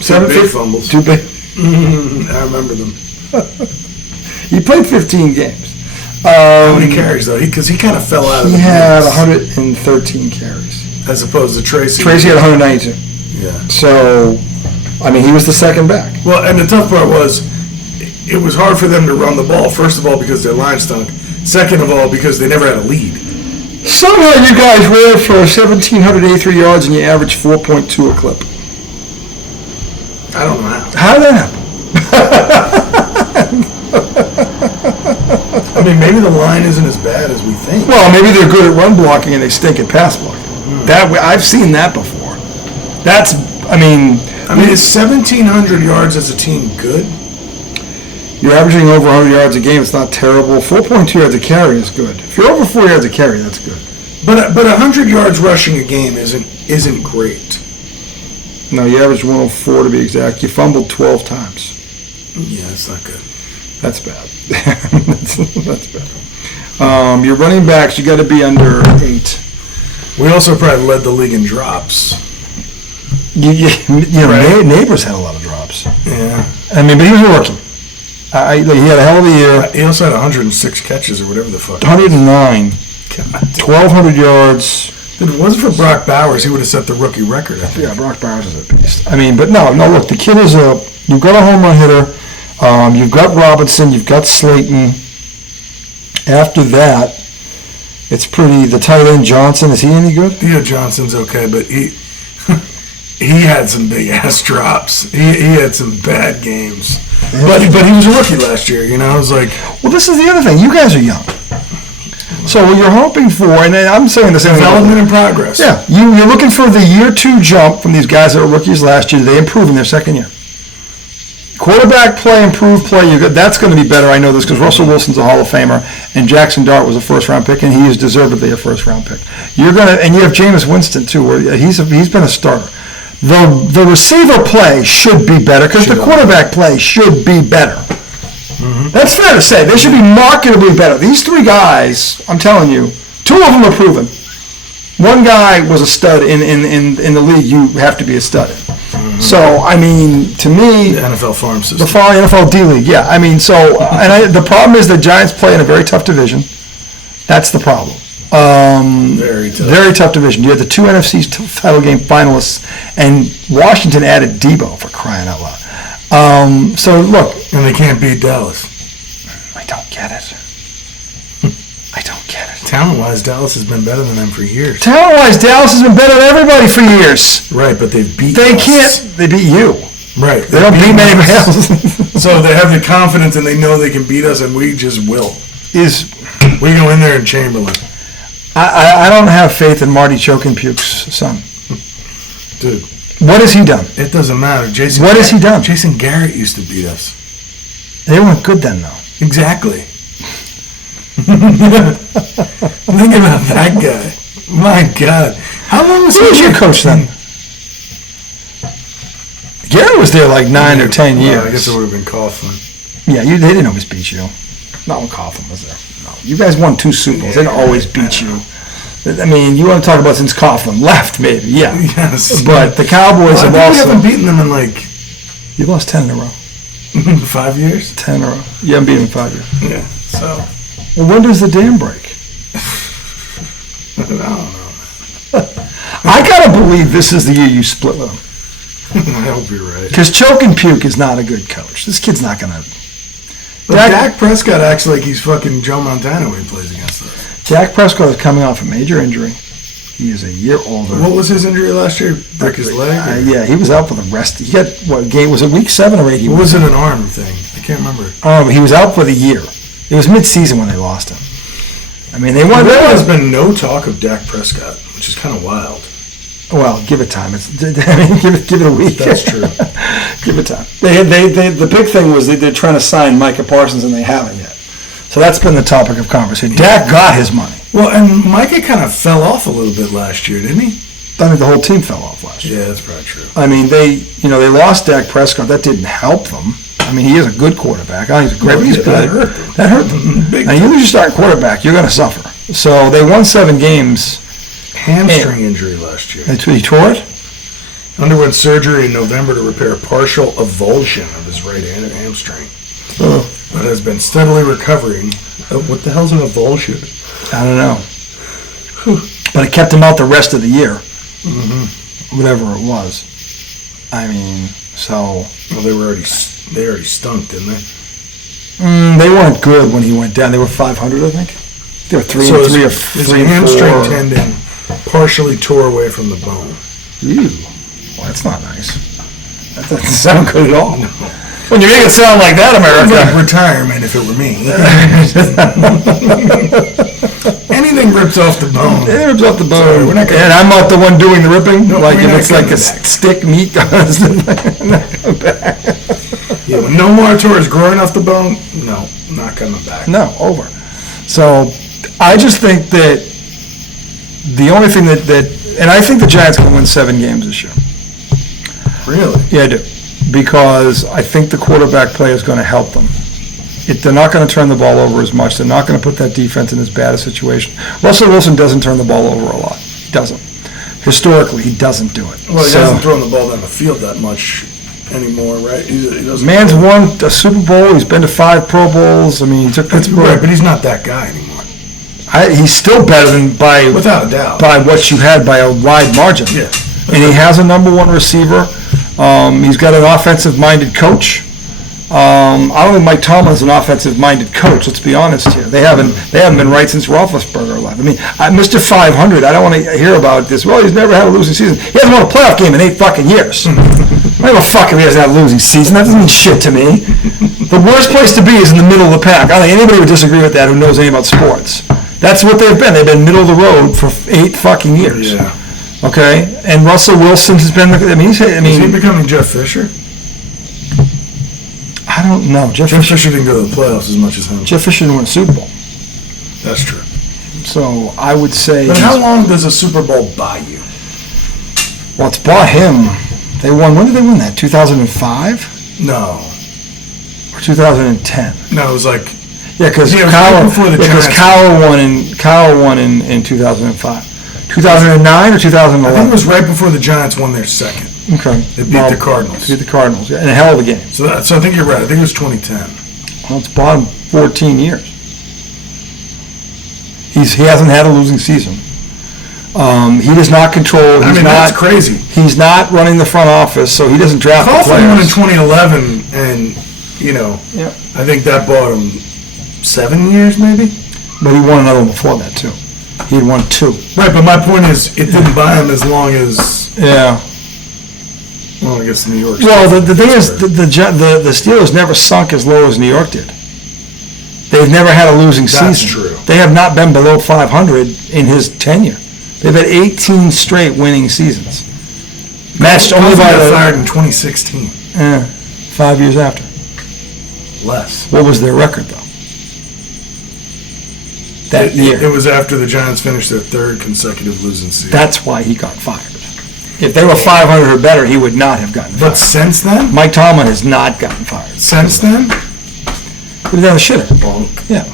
7 big fumbles. 2 big. I remember them. He played 15 games. How many carries, though? Because he kind of fell out of the He had mix. 113 carries. As opposed to Tracy. Tracy had 192. Yeah. So, I mean, he was the second back. Well, and the tough part was, it was hard for them to run the ball, first of all, because their line stunk. Second of all, because they never had a lead. Somehow you guys ran for 1,783 yards and you averaged 4.2 a clip. I don't know how. How did that happen? I mean, maybe the line isn't as bad as we think. Well, maybe they're good at run blocking and they stink at pass blocking. I've seen that before. I mean, is 1,700 yards as a team good? You're averaging over 100 yards a game. It's not terrible. 4.2 yards a carry is good. If you're over 4 yards a carry, that's good. But 100 yards rushing a game isn't great. No, you averaged 104 to be exact. You fumbled 12 times. Yeah, that's not good. That's bad. that's bad. Your running backs, you got to be under 8. We also probably led the league in drops. Right. Neighbors had a lot of drops. Yeah. I mean, but he was a rookie. He had a hell of a year. He also had 106 catches or whatever the fuck. 109. God. 1,200 yards. If it wasn't for Brock Bowers, he would have set the rookie record, I think. Yeah, Brock Bowers is a beast. I mean, but no, look, the kid is you've got a home run hitter, you've got Robinson, you've got Slayton. After that, it's the tight end Johnson, is he any good? Theo Johnson's okay, but he had some big-ass drops. He had some bad games. But he was a rookie last year, I was like... Well, this is the other thing. You guys are young. So what you're hoping for, and I'm saying the same thing. Development in progress. Yeah. You're looking for the year 2 jump from these guys that were rookies last year. They improve in their second year. Quarterback play, improved play, that's going to be better. I know this because Russell Wilson's a Hall of Famer, and Jackson Dart was a first-round pick, and he is deservedly a first-round pick. And you have Jameis Winston, too, where he's been a starter. The receiver play should be better because the quarterback play should be better. Mm-hmm. That's fair to say. They should be marketably better. These 3 guys, I'm telling you, 2 of them are proven. One guy was a stud in the league. You have to be a stud. Mm-hmm. So, I mean, to me... The NFL farm system. The NFL D-League, yeah. I mean, so... the problem is the Giants play in a very tough division. That's the problem. Very tough. Very tough division. You had the two NFC title game finalists, and Washington added Debo, for crying out loud. So look, And they can't beat Dallas. I don't get it. I don't get it. Talent-wise, Dallas has been better than them for years. Talent-wise, Dallas has been better than everybody for years. Right, but they've beat They us. can't. They beat you. Right. They don't beat anybody else. So they have the confidence and they know they can beat us, and we just will. We go in there in Chamberlain. I don't have faith in Marty Chokenpuke's son. Dude. What has he done? It doesn't matter. What has he done? Jason Garrett used to beat us. They weren't good then, though. Exactly. Think about that guy. My God. How long was Who was he your here? coach then? Garrett was there like 9 or 10 years. Well, I guess it would have been Coughlin. Yeah, they didn't always beat you. Not when Coughlin was there. No, you guys won 2 Super Bowls. They didn't always beat you. I mean, you want to talk about since Coughlin left, maybe, yeah. Yes. But the Cowboys have We also... haven't beaten them in like You lost 10 in a row. 5 years. 10 in a row. You haven't beaten them in 5 years. Yeah. So Well, when does the dam break? I don't know. I gotta believe this is the year you split with him. I hope you're right. Because Chokenpuke is not a good coach. This kid's not gonna... But Dak Prescott acts like he's fucking Joe Montana when he plays against us. Dak Prescott is coming off a major injury. He is a year older. What was his injury last year? Broke his leg? Yeah, he was out for the rest. He got, what game, was it week 7 or 8? Or was it an arm thing? I can't remember. Oh, he was out for the year. It was mid-season when they lost him. I mean, they won. There has been no talk of Dak Prescott, which is kind of wild. Well, give it time. I mean, give it a week. That's true. Give it time. The big thing was they're trying to sign Micah Parsons, and they haven't yet. So that's been the topic of conversation. Dak got his money. Well, and Micah kind of fell off a little bit last year, didn't he? I think the whole team fell off last year. Yeah, that's probably true. I mean, they lost Dak Prescott. That didn't help them. I mean, he is a good quarterback. Oh, he's a great. He's good. That hurt them. That hurt them. Big Now, you lose your starting quarterback, you're going to suffer. So they won 7 games. Hamstring injury last year. He tore it? Underwent surgery in November to repair partial avulsion of his right hamstring, but has been steadily recovering. What the hell's an avulsion? I don't know. But it kept him out the rest of the year. Whatever it was. I mean, so... Well, they already stunk, didn't they? They weren't good when he went down. They were 500, I think. They were 3 and 3 or 3 and 4. His hamstring tendon partially tore away from the bone. Ew. Well, that's not nice. That doesn't sound good at all. No. When you make it sound like that, America. Like retirement, if it were me. Anything rips off the bone. It rips off the bone. Sorry, we're not gonna, and I'm not the one doing the ripping. No, like if not it's like a back. stick meat. Yeah, when no more is growing off the bone, no, not coming back. No, over. So I just think that the only thing that and I think the Giants can win 7 games this year. Really? Yeah, I do. Because I think the quarterback play is going to help them. They're not going to turn the ball over as much. They're not going to put that defense in as bad a situation. Russell Wilson doesn't turn the ball over a lot. He doesn't. Historically, he doesn't do it. Well, he hasn't thrown the ball down the field that much anymore, right? He doesn't. Man's won a Super Bowl. He's been to 5 Pro Bowls. I mean, he took Pittsburgh. Right, but he's not that guy anymore. He's still better than without a doubt, by what you had by a wide margin. Yeah. And he has a number 1 receiver. He's got an offensive-minded coach. I don't think Mike Tomlin's an offensive-minded coach. Let's be honest here. They haven't been right since Roethlisberger left. I mean, Mr. 500. I don't want to hear about this. Well, he's never had a losing season. He hasn't won a playoff game in 8 fucking years. I don't give a fuck if he hasn't had a losing season. That doesn't mean shit to me. The worst place to be is in the middle of the pack. I don't think anybody would disagree with that who knows anything about sports. That's what they've been. They've been middle of the road for 8 fucking years. Yeah. Okay, and Russell Wilson has been. Is he becoming Jeff Fisher? I don't know. Jeff Fisher didn't go to the playoffs as much as him. Jeff Fisher didn't win a Super Bowl. That's true. So I would say. But how long does a Super Bowl buy you? Well, it's bought him. They won. When did they win that? 2005 No. or 2010? No, it was like. Yeah, because Kyle won in 2005. 2009 or 2011? I think it was right before the Giants won their second. Okay. They beat the Cardinals. Beat the Cardinals, yeah, in a hell of a game. So I think you're right. I think it was 2010. Well, it's bought him 14 years. He hasn't had a losing season. He does not control. That's crazy. He's not running the front office, so he doesn't draft the players. Coughlin won in 2011, and Yeah. I think that bought him 7 years, maybe. But he won another one before that too. He had won 2. Right, but my point is, it didn't buy him as long as. Yeah. Well, I guess New York. Well, the thing is, the Steelers never sunk as low as New York did. They've never had a losing season. That's true. They have not been below 500 in his tenure. They've had 18 straight winning seasons. Matched only by got fired in 2016. 5 years after. Less. What was their record, though? That year. It was after the Giants finished their 3rd consecutive losing season. That's why he got fired. If they were 500 or better, he would not have gotten fired. But since then? Mike Tomlin has not gotten fired. Since then? He was on the shitter. Yeah.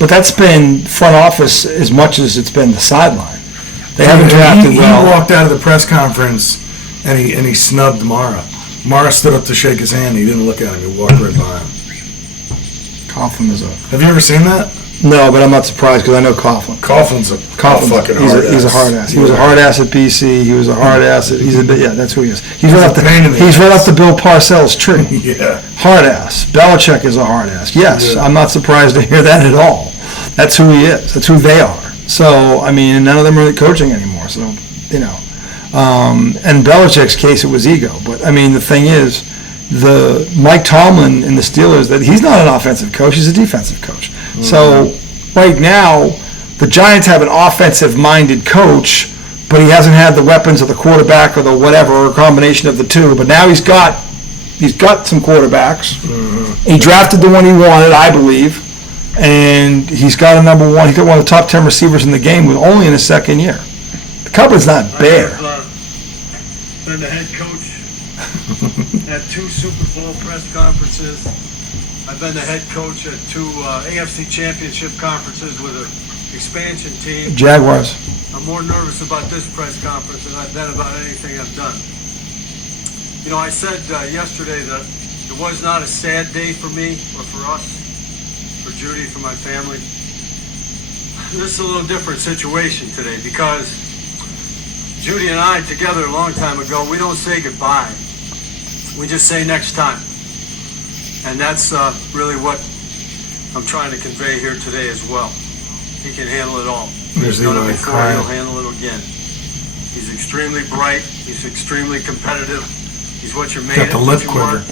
But that's been front office as much as it's been the sideline. They haven't drafted well. He walked out of the press conference and he snubbed Mara. Mara stood up to shake his hand. He didn't look at him. He walked right by him. Coughlin is a... Have you ever seen that? No, but I'm not surprised because I know Coughlin. Coughlin's a fucking hard ass. He's a hard ass. He was a hard ass at BC. He was a hard ass at... that's who he is. He's right off the Bill Parcells tree. Yeah. Hard ass. Belichick is a hard ass. Yes, I'm not surprised to hear that at all. That's who he is. That's who they are. So, and none of them are coaching anymore. So, and Belichick's case, it was ego. But, the thing is, the Mike Tomlin and the Steelers, that he's not an offensive coach, he's a defensive coach. Mm-hmm. So right now, the Giants have an offensive-minded coach, but he hasn't had the weapons of the quarterback or the whatever, or a combination of the two. But now he's got some quarterbacks. Mm-hmm. He drafted the one he wanted, I believe, and he's got a number one. He's got one of the top 10 receivers in the game with only in his second year. The cupboard's not bare. I've been the head coach at 2 Super Bowl press conferences. I've been the head coach at 2 AFC Championship conferences with an expansion team. Jaguars. I'm more nervous about this press conference than I've been about anything I've done. I said yesterday that it was not a sad day for me or for us, for Judy, for my family. This is a little different situation today because Judy and I together a long time ago, we don't say goodbye. We just say next time. And that's really what I'm trying to convey here today as well. He can handle it all. He's done it before, he'll handle it again. He's extremely bright. He's extremely competitive. He's what you're made got the of. lip quiver.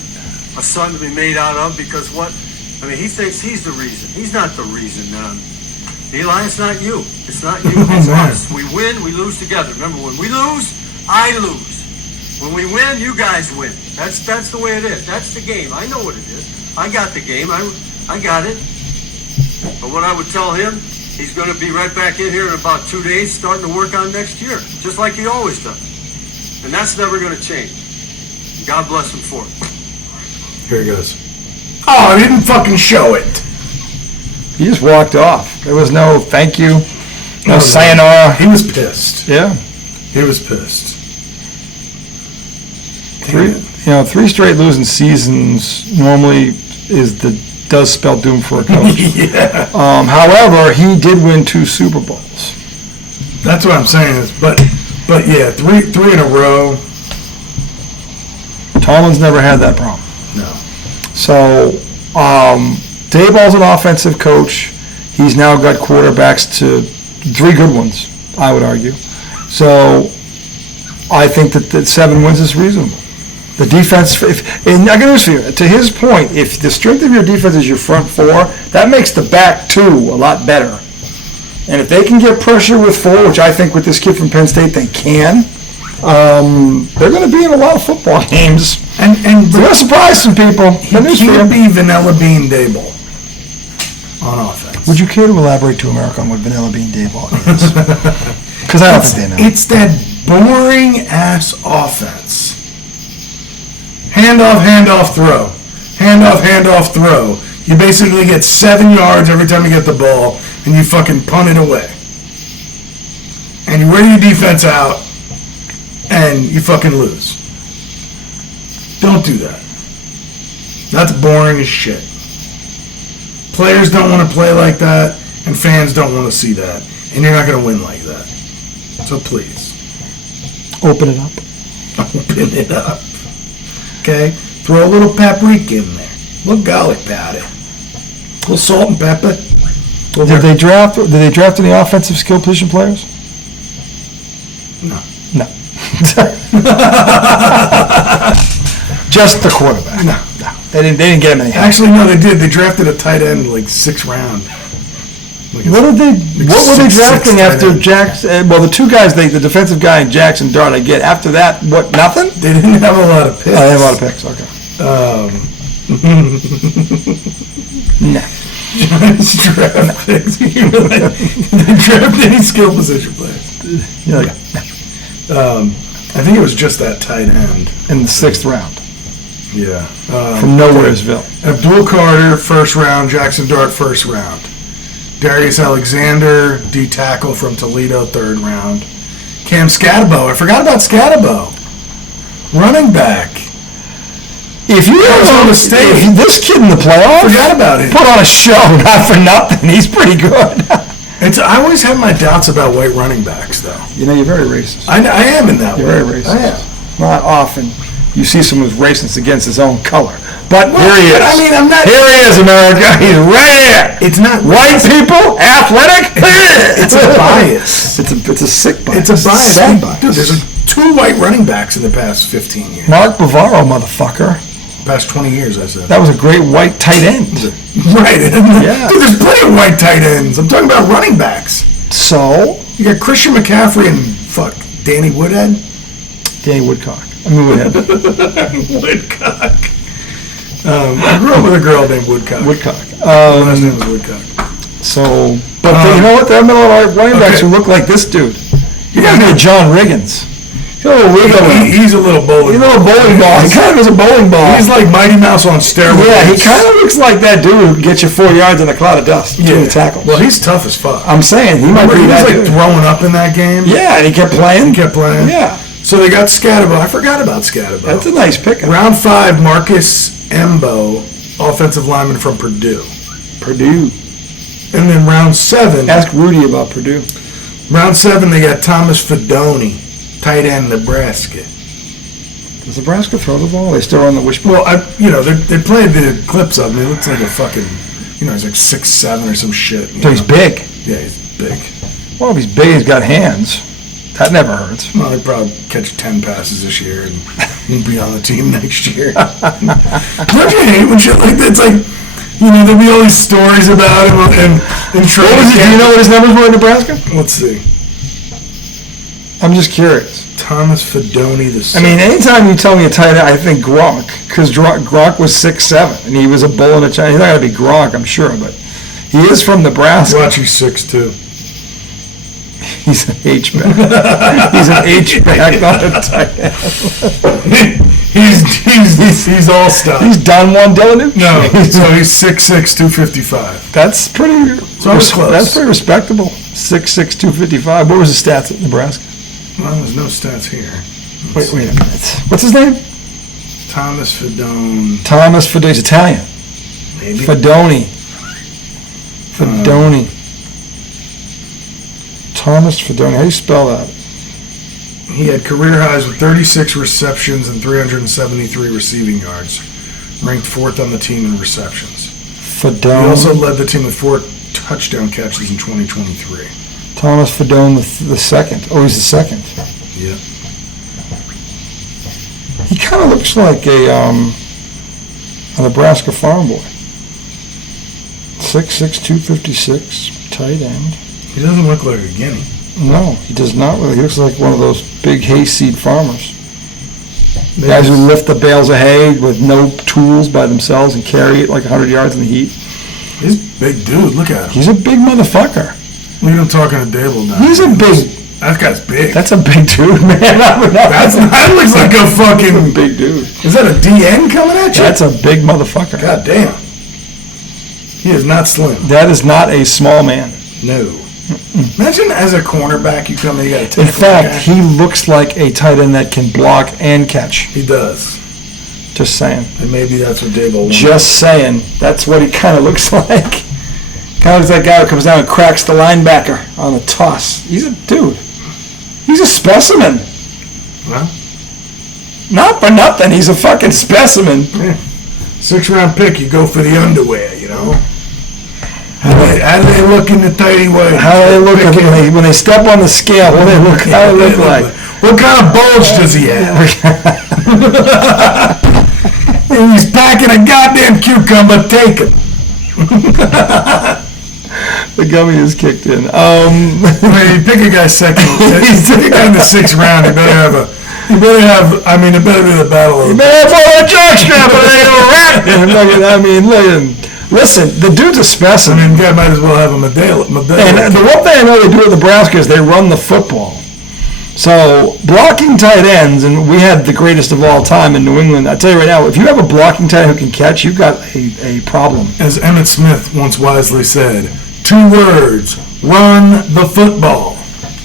A son to be made out of because he thinks he's the reason. He's not the reason. Eli, it's not you. It's not you. It's us. We win, we lose together. Remember, when we lose, I lose. When we win, you guys win. That's the way it is. That's the game. I know what it is. I got the game. I got it. But what I would tell him, he's going to be right back in here in about 2 days, starting to work on next year, just like he always does. And that's never going to change. God bless him for it. Here he goes. Oh, I didn't fucking show it. He just walked off. There was no thank you, no sayonara. He was pissed. Yeah. He was pissed. 3 straight losing seasons normally does spell doom for a coach. Yeah. However, he did win 2 Super Bowls. That's what I'm saying. But yeah, three in a row. Tomlin's never had that problem. No. So, Daboll's an offensive coach. He's now got quarterbacks to 3 good ones, I would argue. So, I think that 7 wins is reasonable. The defense, and I can for you, to his point, if the strength of your defense is your front 4, that makes the back 2 a lot better. And if they can get pressure with 4, which I think with this kid from Penn State they can, they're going to be in a lot of football games. And they're going to surprise some people. He can't be Vanilla Bean Daboll on offense. Would you care to elaborate to America on what Vanilla Bean Daboll is? Because I don't think they know. It's that boring-ass offense. Handoff, throw. Handoff, throw. You basically get 7 yards every time you get the ball, and you fucking punt it away. And you wear your defense out, and you fucking lose. Don't do that. That's boring as shit. Players don't want to play like that. And fans don't want to see that. And you're not going to win like that. So please. Open it up. Open it up. Okay? Throw a little paprika in there. A little garlic powder. A little salt and pepper. Did they draft any offensive skill position players? No. No. Just the quarterback. No. They didn't get him any help. Actually, no, they did. They drafted a tight end like 6th round. What were they drafting after Jackson? Well, the two guys, the defensive guy and Jackson Dart, I get. After that, what? Nothing. They didn't have a lot of picks. Oh, they have a lot of picks. Okay. No. Giants draft picks. They draft any skill position players. Yeah. I think it was just that tight end In the 6th round. Yeah. From Nowheresville. Abdul Carter, 1st round. Jackson Dart, 1st round. Darius Alexander, D tackle from Toledo, 3rd round. Cam Scatabo. I forgot about Scatabo. Running back. If you Arizona State. This kid in the playoffs, Forgot about him. put on a show, not for nothing. He's pretty good. I always have my doubts about white running backs, though. You know, you're very racist. I am in that way. You're very racist. I am. Not often you see someone who's racist against his own color. But Well, here he is. I mean, I'm not. Here he is, America. He's right here. It's not White people, athletic. It's a bias. It's a sick bias. It's a bias. Sad bias. Dude, there's 2 white running backs in the past 15 years. Mark Bavaro, motherfucker. Past 20 years, I said. That was a great white tight end. Right. Yeah. Dude, there's plenty of white tight ends. I'm talking about running backs. So, You got Christian McCaffrey and, Danny Woodhead? Danny Woodcock. Woodhead. Woodcock. I grew up with a girl named Woodcock. Woodcock. Her last name was Woodcock. So, but you know what? There are middle running backs who look like this dude. You guys know John Riggins. He's a little wiggle. He's a little bowling. He's a little bowling ball. He kind of is a bowling ball. He's like Mighty Mouse on steroids. Yeah, he kind of looks like that dude who gets you 4 yards in a cloud of dust between the tackles. Well, he's tough as fuck. I'm saying, he might be He was that like dude. throwing up in that game. Yeah, and he kept playing. Yeah. So they got Scatabo. I forgot about Scatabo. That's a nice pick. Round 5, Marcus Embo, offensive lineman from Purdue. Purdue. And then round 7. Ask Rudy about Purdue. Round 7, they got Thomas Fedoni, tight end, Nebraska. Does Nebraska throw the ball? They still run the wishbone? Well, they played the clips of him. He looks like a fucking, he's like 6'7" or some shit. So he's big. Yeah, he's big. Well, if he's big, he's got hands. That never hurts. Well, he'll probably catch 10 passes this year and he'll be on the team next year. Don't you hate when shit like that? It's like, there'll be all these stories about him and What was it? Do you know what his numbers were in Nebraska? Let's see. I'm just curious. Thomas Fedoni the I mean, anytime you tell me a tight end, I think Gronk, because Gronk was 6'7", and he was a bull in a China. He's not going to be Gronk, I'm sure, but he is from Nebraska. Watch, he's 6'2". He's an H-back. He's an H-back, not a tight end. He's all stuff. He's Don Juan Delanucci. No, so he's 6'6", 255. That's pretty. So I was close. That's pretty respectable. 6'6", 255. What was the stats at Nebraska? Well, there's no stats here. Wait a minute. What's his name? Thomas Fedoni. Thomas Fedoni. He's Italian. Maybe. Fedoni. Thomas Fedoni. How do you spell that? He had career highs with 36 receptions and 373 receiving yards. Ranked 4th on the team in receptions. Fedoni. He also led the team with 4 touchdown catches in 2023. Thomas Fedoni the second. Oh, he's the second. Yeah. He kind of looks like a Nebraska farm boy. 6'6", 256, tight end. He doesn't look like a guinea. No, he does not. He looks like one of those big hayseed farmers. Maybe Guys who it's- lift the bales of hay with no tools by themselves and carry it like 100 yards in the heat. He's a big dude. Look at him. He's a big motherfucker. Look at him talking to Dable now. He's a big. That guy's big. That's a big dude, man. That looks like a fucking big dude. Is that a DN coming at you? That's a big motherfucker. God damn. He is not slim. That is not a small man. No. Imagine as a cornerback you come in, you got to take. In fact, he looks like a tight end that can block and catch. He does. Just saying. And maybe that's what Dable wants. Just saying. That's what he kind of looks like. Kind of like that guy who comes down and cracks the linebacker on the toss. He's a dude. He's a specimen. Well, not for nothing. He's a fucking specimen. yeah. 6th-round pick, you go for the underwear, you know? How do they look in the tidy white? How do they look when they step on the scale? What do they look? How do they look like? What kind of bulge does he have? And he's packing a goddamn cucumber. Take him. The gummy is kicked in. When you pick a guy second, you pick a guy in the 6th round. It better be the battle of. You better have all the jockstrap, but they don't rap. Look at him. Listen, the dude's a specimen. Guy might as well have a medallion. And the one thing I know they do at Nebraska is they run the football. So blocking tight ends, and we had the greatest of all time in New England. I tell you right now, if you have a blocking tight end who can catch, you've got a problem. As Emmitt Smith once wisely said, 2 words: run the football.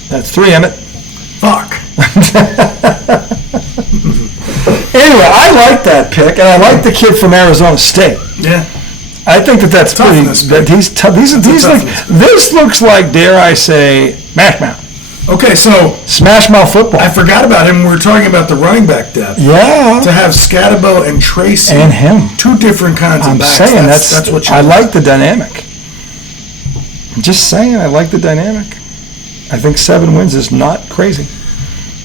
That's 3, Emmett. Fuck. Anyway, I like that pick, and I like the kid from Arizona State. Yeah. I think that's Toughness, pretty. That he's tough. This looks like, dare I say, mash mouth. Okay, so Smash mouth football. I forgot about him. We were talking about the running back depth. Yeah. To have Scatabo and Tracy And him. 2 different kinds I'm of backs. saying that's what you I want. like the dynamic. I'm just saying, I like the dynamic. I think 7 wins is not crazy.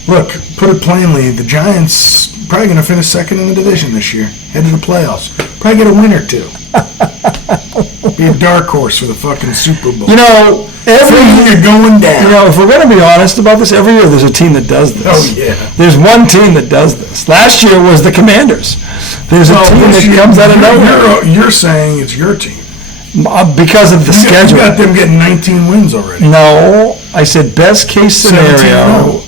Look, put it plainly, the Giants probably going to finish second in the division this year. Head to the playoffs. Probably get a win or 2. Be a dark horse for the fucking Super Bowl. You know, every year going down. You know, if we're going to be honest about this, every year there's a team that does this. Oh, yeah. There's one team that does this. Last year was the Commanders. There's a team that comes out of nowhere. You're saying it's your team. Because of the schedule. You got them getting 19 wins already. No, I said best case scenario. 17-0.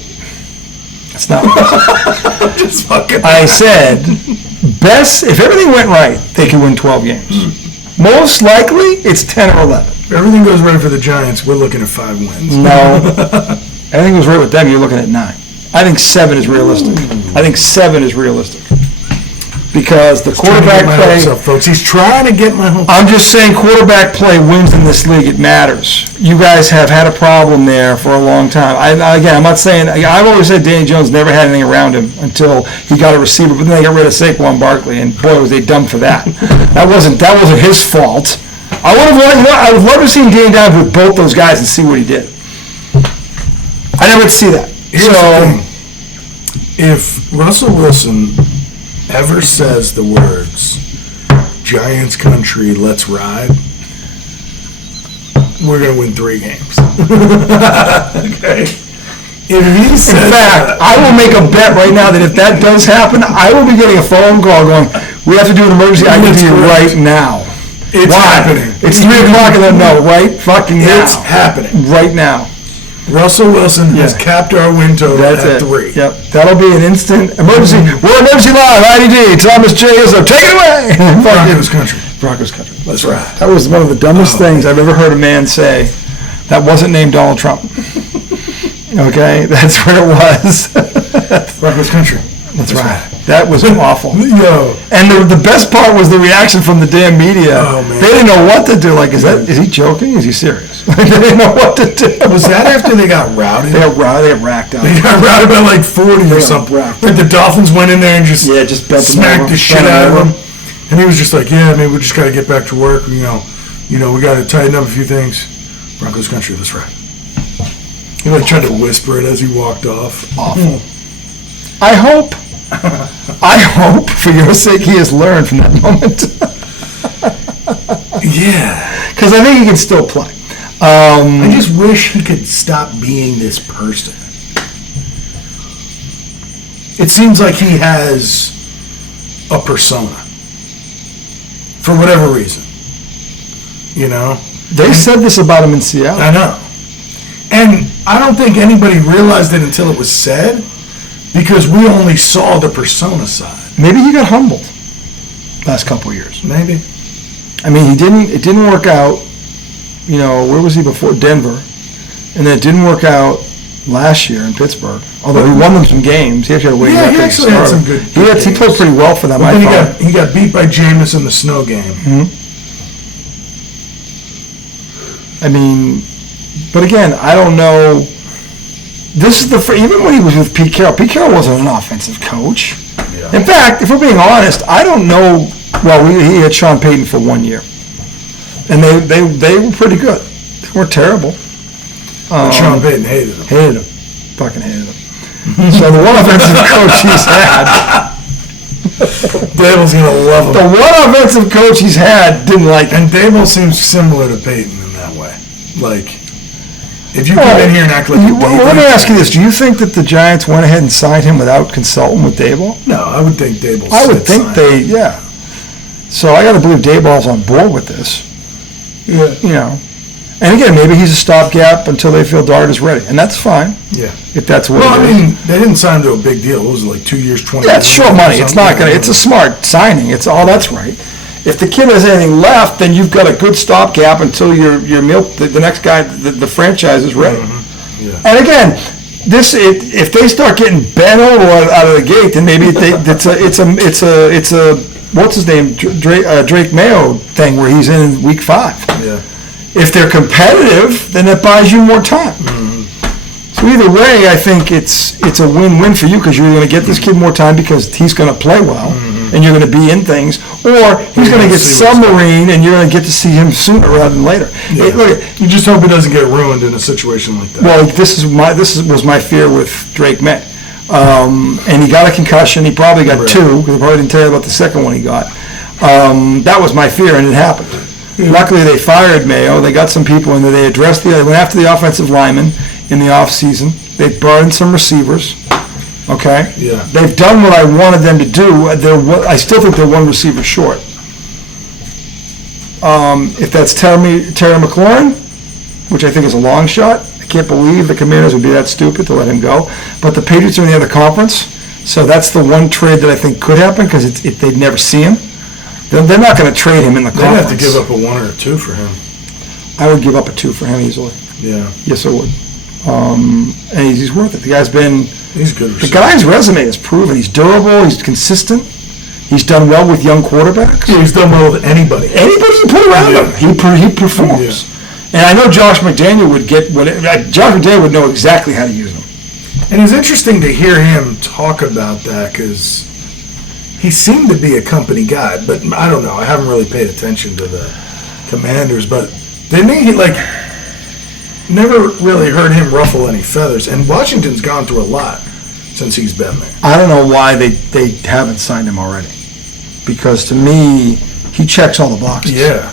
It's not. I'm just fucking. I said best, if everything went right, they could win 12 games. Most likely, it's 10 or 11. If everything goes right for the Giants, we're looking at 5 wins. No. Everything was right with them, you're looking at 9. I think 7 is realistic. Because the quarterback play. Up, folks. He's trying to get my hopes. I'm just saying quarterback play wins in this league. It matters. You guys have had a problem there for a long time. I'm not saying. I've always said Danny Jones never had anything around him until he got a receiver, but then they got rid of Saquon Barkley, and boy, was they dumb for that. That wasn't his fault. I would love to have seen Danny down with both those guys and see what he did. I never got to see that. Here's the thing. If Russell Wilson ever says the words Giants country, let's ride, we're going to win 3 games. Okay? If he says in fact, I will make a bet right now that if that does happen, I will be getting a phone call going, we have to do an emergency IDD right now. It's happening. It's 3 o'clock and then no, right? Fucking now. It's happening. Right now. Russell Wilson has capped our win total at 3. Yep. That'll be an instant emergency. We're emergency live, IDD. Thomas J. Izzo. Take it away. Broncos country. Broncos country. That's right. That was one of the dumbest things I've ever heard a man say that wasn't named Donald Trump. Okay? That's where it was. Broncos country. That's right. That was awful. Yo. And the best part was the reaction from the damn media. Oh, man. They didn't know what to do. Like, is he joking? Is he serious? They didn't know what to do. Was that after they got routed? They got racked out. They got routed by like 40 or something. Like the Dolphins went in there and just bent smacked the shit out of him. And he was just like, yeah, man, we just got to get back to work. You know, we got to tighten up a few things. Broncos country, that's right. He like tried to whisper it as he walked off. Awful. I hope for your sake he has learned from that moment. Yeah. Because I think he can still play. I just wish he could stop being this person. It seems like he has a persona. For whatever reason. You know? They said this about him in Seattle. I know. And I don't think anybody realized it until it was said, because we only saw the persona side. Maybe he got humbled last couple of years. Maybe. I mean, it didn't work out. You know, where was he before? Denver. And then it didn't work out last year in Pittsburgh. Although he won them some games. He actually had a winning record. He actually had some good games. He played pretty well for them, But I then thought. he got beat by Jameis in the snow game. Mm-hmm. I mean, but again, I don't know. This is even when he was with Pete Carroll wasn't an offensive coach. Yeah. In fact, if we're being honest, I don't know. Well, he had Sean Payton for 1 year, and they were pretty good. They weren't terrible. But Sean Payton hated him. Hated him. Fucking hated him. So the one offensive coach he's had, Dable's going to love him. the one offensive coach he's had didn't like him. And Dable seems similar to Payton in that way. Like, if you come in here and act like let me ask you this. Do you think that the Giants went ahead and signed him without consulting with Dable? No, I would think Dable. I would think yeah. So I got to believe Dable's on board with this. Yeah. You know. And again, maybe he's a stopgap until they feel Dart is ready. And that's fine. Yeah. If that's what Well, it I is. mean, they didn't sign him to a big deal. It was like 2 years, 20 Yeah, it's short money. It's not going to, it's a smart signing. It's all, that's right. If the kid has anything left, then you've got a good stopgap until the next guy, the franchise is ready. Mm-hmm. Yeah. And again, if they start getting bent over out of the gate, then maybe it's a what's his name, Drake Mayo thing where he's in week 5. Yeah. If they're competitive, then it buys you more time. Mm-hmm. So either way, I think it's a win-win for you because you're going to get this kid more time because he's going to play well and you're going to be in things, or he's going to get submarine and you're going to get to see him sooner rather than later. Yeah. You just hope he doesn't get ruined in a situation like that. Well, this was my fear with Drake May. And he got a concussion. He probably got 2 because I probably didn't tell you about the second one he got. That was my fear, and it happened. Luckily, they fired Mayo. They got some people in there. They went after the offensive lineman in the offseason. They brought in some receivers. Okay? Yeah. They've done what I wanted them to do. I still think they're one receiver short. If that's Terry McLaurin, which I think is a long shot, I can't believe the Commanders would be that stupid to let him go. But the Patriots are in the other conference, so that's the one trade that I think could happen because they'd never see him. They're not going to trade him in the They'd conference. have to give up a 1 or a 2 for him. I would give up a 2 for him easily. Yeah. Yes, I would. And he's worth it. The guy's been... He's a good The receiver. guy's resume is proven. He's durable. He's consistent. He's done well with young quarterbacks. Yeah, he's done well with anybody. Anybody you put around Yeah. him, he performs. And I know Josh McDaniel would Josh McDaniel would know exactly how to use him. And it's interesting to hear him talk about that because he seemed to be a company guy, but I don't know. I haven't really paid attention to the Commanders, but never really heard him ruffle any feathers. And Washington's gone through a lot since he's been there. I don't know why they haven't signed him already. Because to me, he checks all the boxes. Yeah.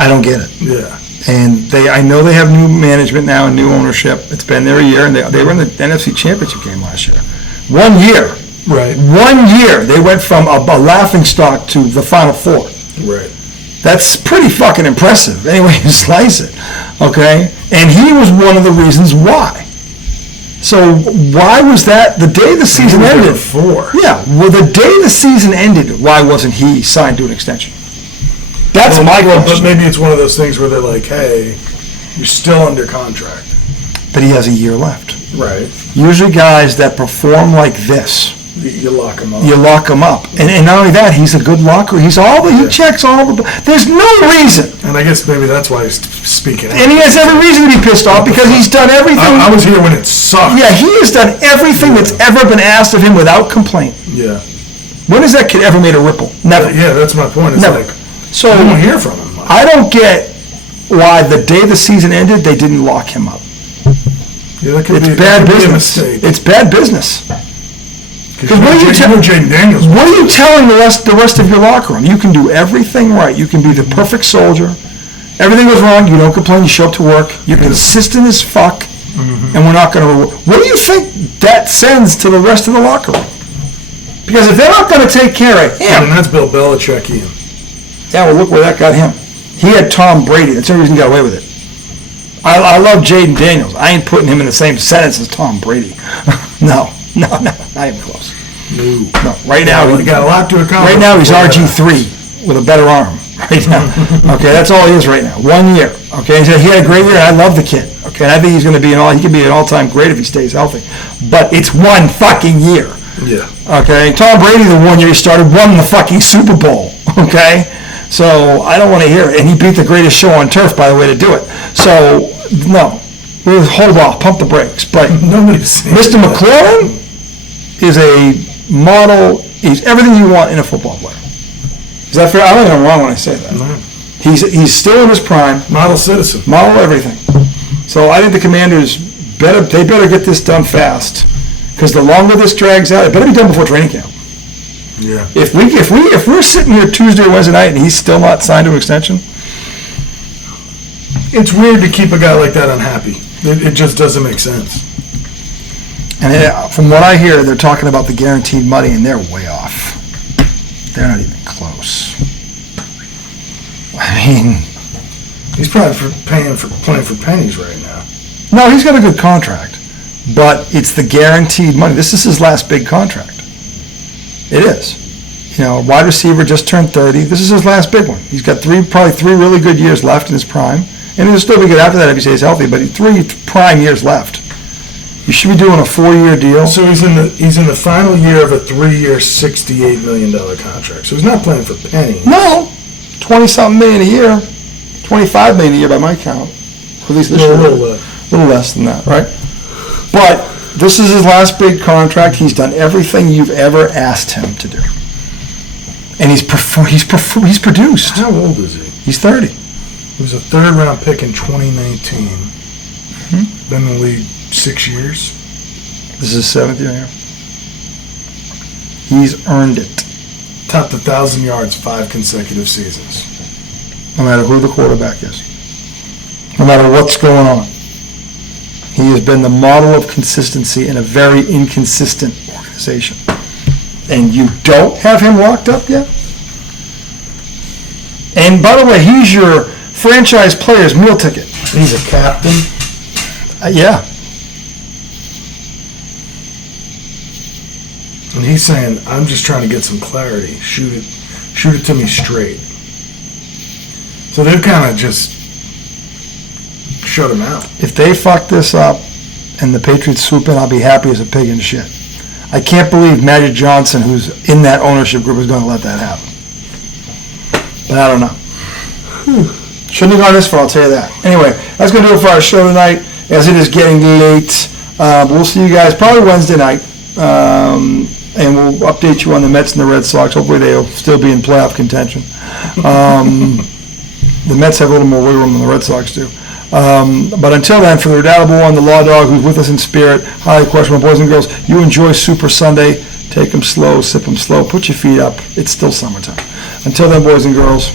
I don't get it. Yeah. And I know they have new management now and new ownership. It's been there a year, and they were in the NFC Championship game last year. 1 year. Right. 1 year, they went from a laughingstock to the Final Four. Right. That's pretty fucking impressive, any way you slice it, okay? And he was one of the reasons why. So why was that, the day the season He was there ended? before. Yeah, well, the day the season ended, why wasn't he signed to an extension? That's my But question. maybe it's one of those things where they're like, hey, you're still under contract. But he has a year left. Right. Usually guys that perform like this, You lock him up. you lock him up. And not only that, he's a good locker. He checks all the, there's no reason. And I guess maybe that's why he's speaking out. And he has every reason to be pissed off because he's done everything. I was here when it sucked. Yeah, he has done everything that's ever been asked of him without complaint. Yeah. When has that kid ever made a ripple? Never. Yeah, that's my point. It's Never. like, So I don't hear from him much. I don't get why the day the season ended, they didn't lock him up. Yeah, that could It's be, bad that could be a business. mistake. It's bad business. Because what are you Jaden Daniels. What are you telling the rest of your locker room? You can do everything right. You can be the perfect soldier. Everything goes wrong. You don't complain. You show up to work. You're consistent as fuck. And we're not going to. What do you think that sends to the rest of the locker room? Because if they're not going to take care of him, And that's Bill Belichick, Ian. yeah, well, look where that got him. He had Tom Brady. That's the only reason he got away with it. I love Jaden Daniels. I ain't putting him in the same sentence as Tom Brady. No, not even close. No, right now, You got a lot to accomplish. right now he's before that. RG3 with a better arm. Right now, okay, that's all he is right now. 1 year, okay. He had a great year. I love the kid. Okay, and I think he's going to be he can be an all-time great if he stays healthy. But it's 1 fucking year. Yeah. Okay, Tom Brady, the 1 year he started, won the fucking Super Bowl. Okay, So I don't want to hear it. And he beat the greatest show on turf, by the way, to do it. So, no. We'll hold off, pump the brakes. But Nobody's saying Mr. that. McLaurin is a model. He's everything you want in a football player. Is that fair? I don't think I'm wrong when I say that. No. He's still in his prime. Model citizen. Model everything. So I think the Commanders better get this done fast, because the longer this drags out, it better be done before training camp. Yeah. If we're sitting here Tuesday or Wednesday night and he's still not signed to an extension, It's weird to keep a guy like that unhappy. It just doesn't make sense. and from what I hear, they're talking about the guaranteed money, and they're way off. They're not even close. I mean, He's probably playing for pennies right now. no, he's got a good contract, but it's the guaranteed money. This is his last big contract. It is. You know, wide receiver just turned 30. This is his last big one. He's got probably three really good years left in his prime. And he'll still be good after that if he stays healthy, but 3 prime years left. You should be doing a 4-year deal. So he's in the final year of a 3-year, $68 million contract. So he's not playing for pennies. No, 20-something million a year, 25 million a year by my count. At least this year. A little less than that, right? But this is his last big contract. He's done everything you've ever asked him to do, and he's produced. How old is he? He's 30. He was a 3rd-round pick in 2019. Been in the league 6 years. This is his 7th year here. He's earned it, Topped 1,000 yards 5 consecutive seasons. no matter who the quarterback is, no matter what's going on. He has been the model of consistency in a very inconsistent organization. And you don't have him locked up yet? And by the way, he's your franchise player's meal ticket. He's a captain. Yeah. And he's saying, I'm just trying to get some clarity. Shoot it to me straight. So they've kind of just shut him out. If they fuck this up and the Patriots swoop in, I'll be happy as a pig in shit. I can't believe Magic Johnson, who's in that ownership group, is going to let that happen. But I don't know. Shouldn't have gone this far, I'll tell you that. Anyway, that's going to do it for our show tonight, as it is getting late. But we'll see you guys probably Wednesday night. And we'll update you on the Mets and the Red Sox. Hopefully they'll still be in playoff contention. The Mets have a little more wiggle room than the Red Sox do. But until then, for the redoubtable one, the Law Dog, who's with us in spirit, highly questionable, boys and girls, you enjoy Super Sunday. Take them slow, sip them slow, put your feet up. It's still summertime. Until then, boys and girls,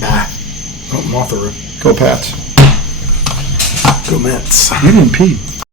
Bye. Oh, Mothra. go Pats. Go Mets. You didn't pee.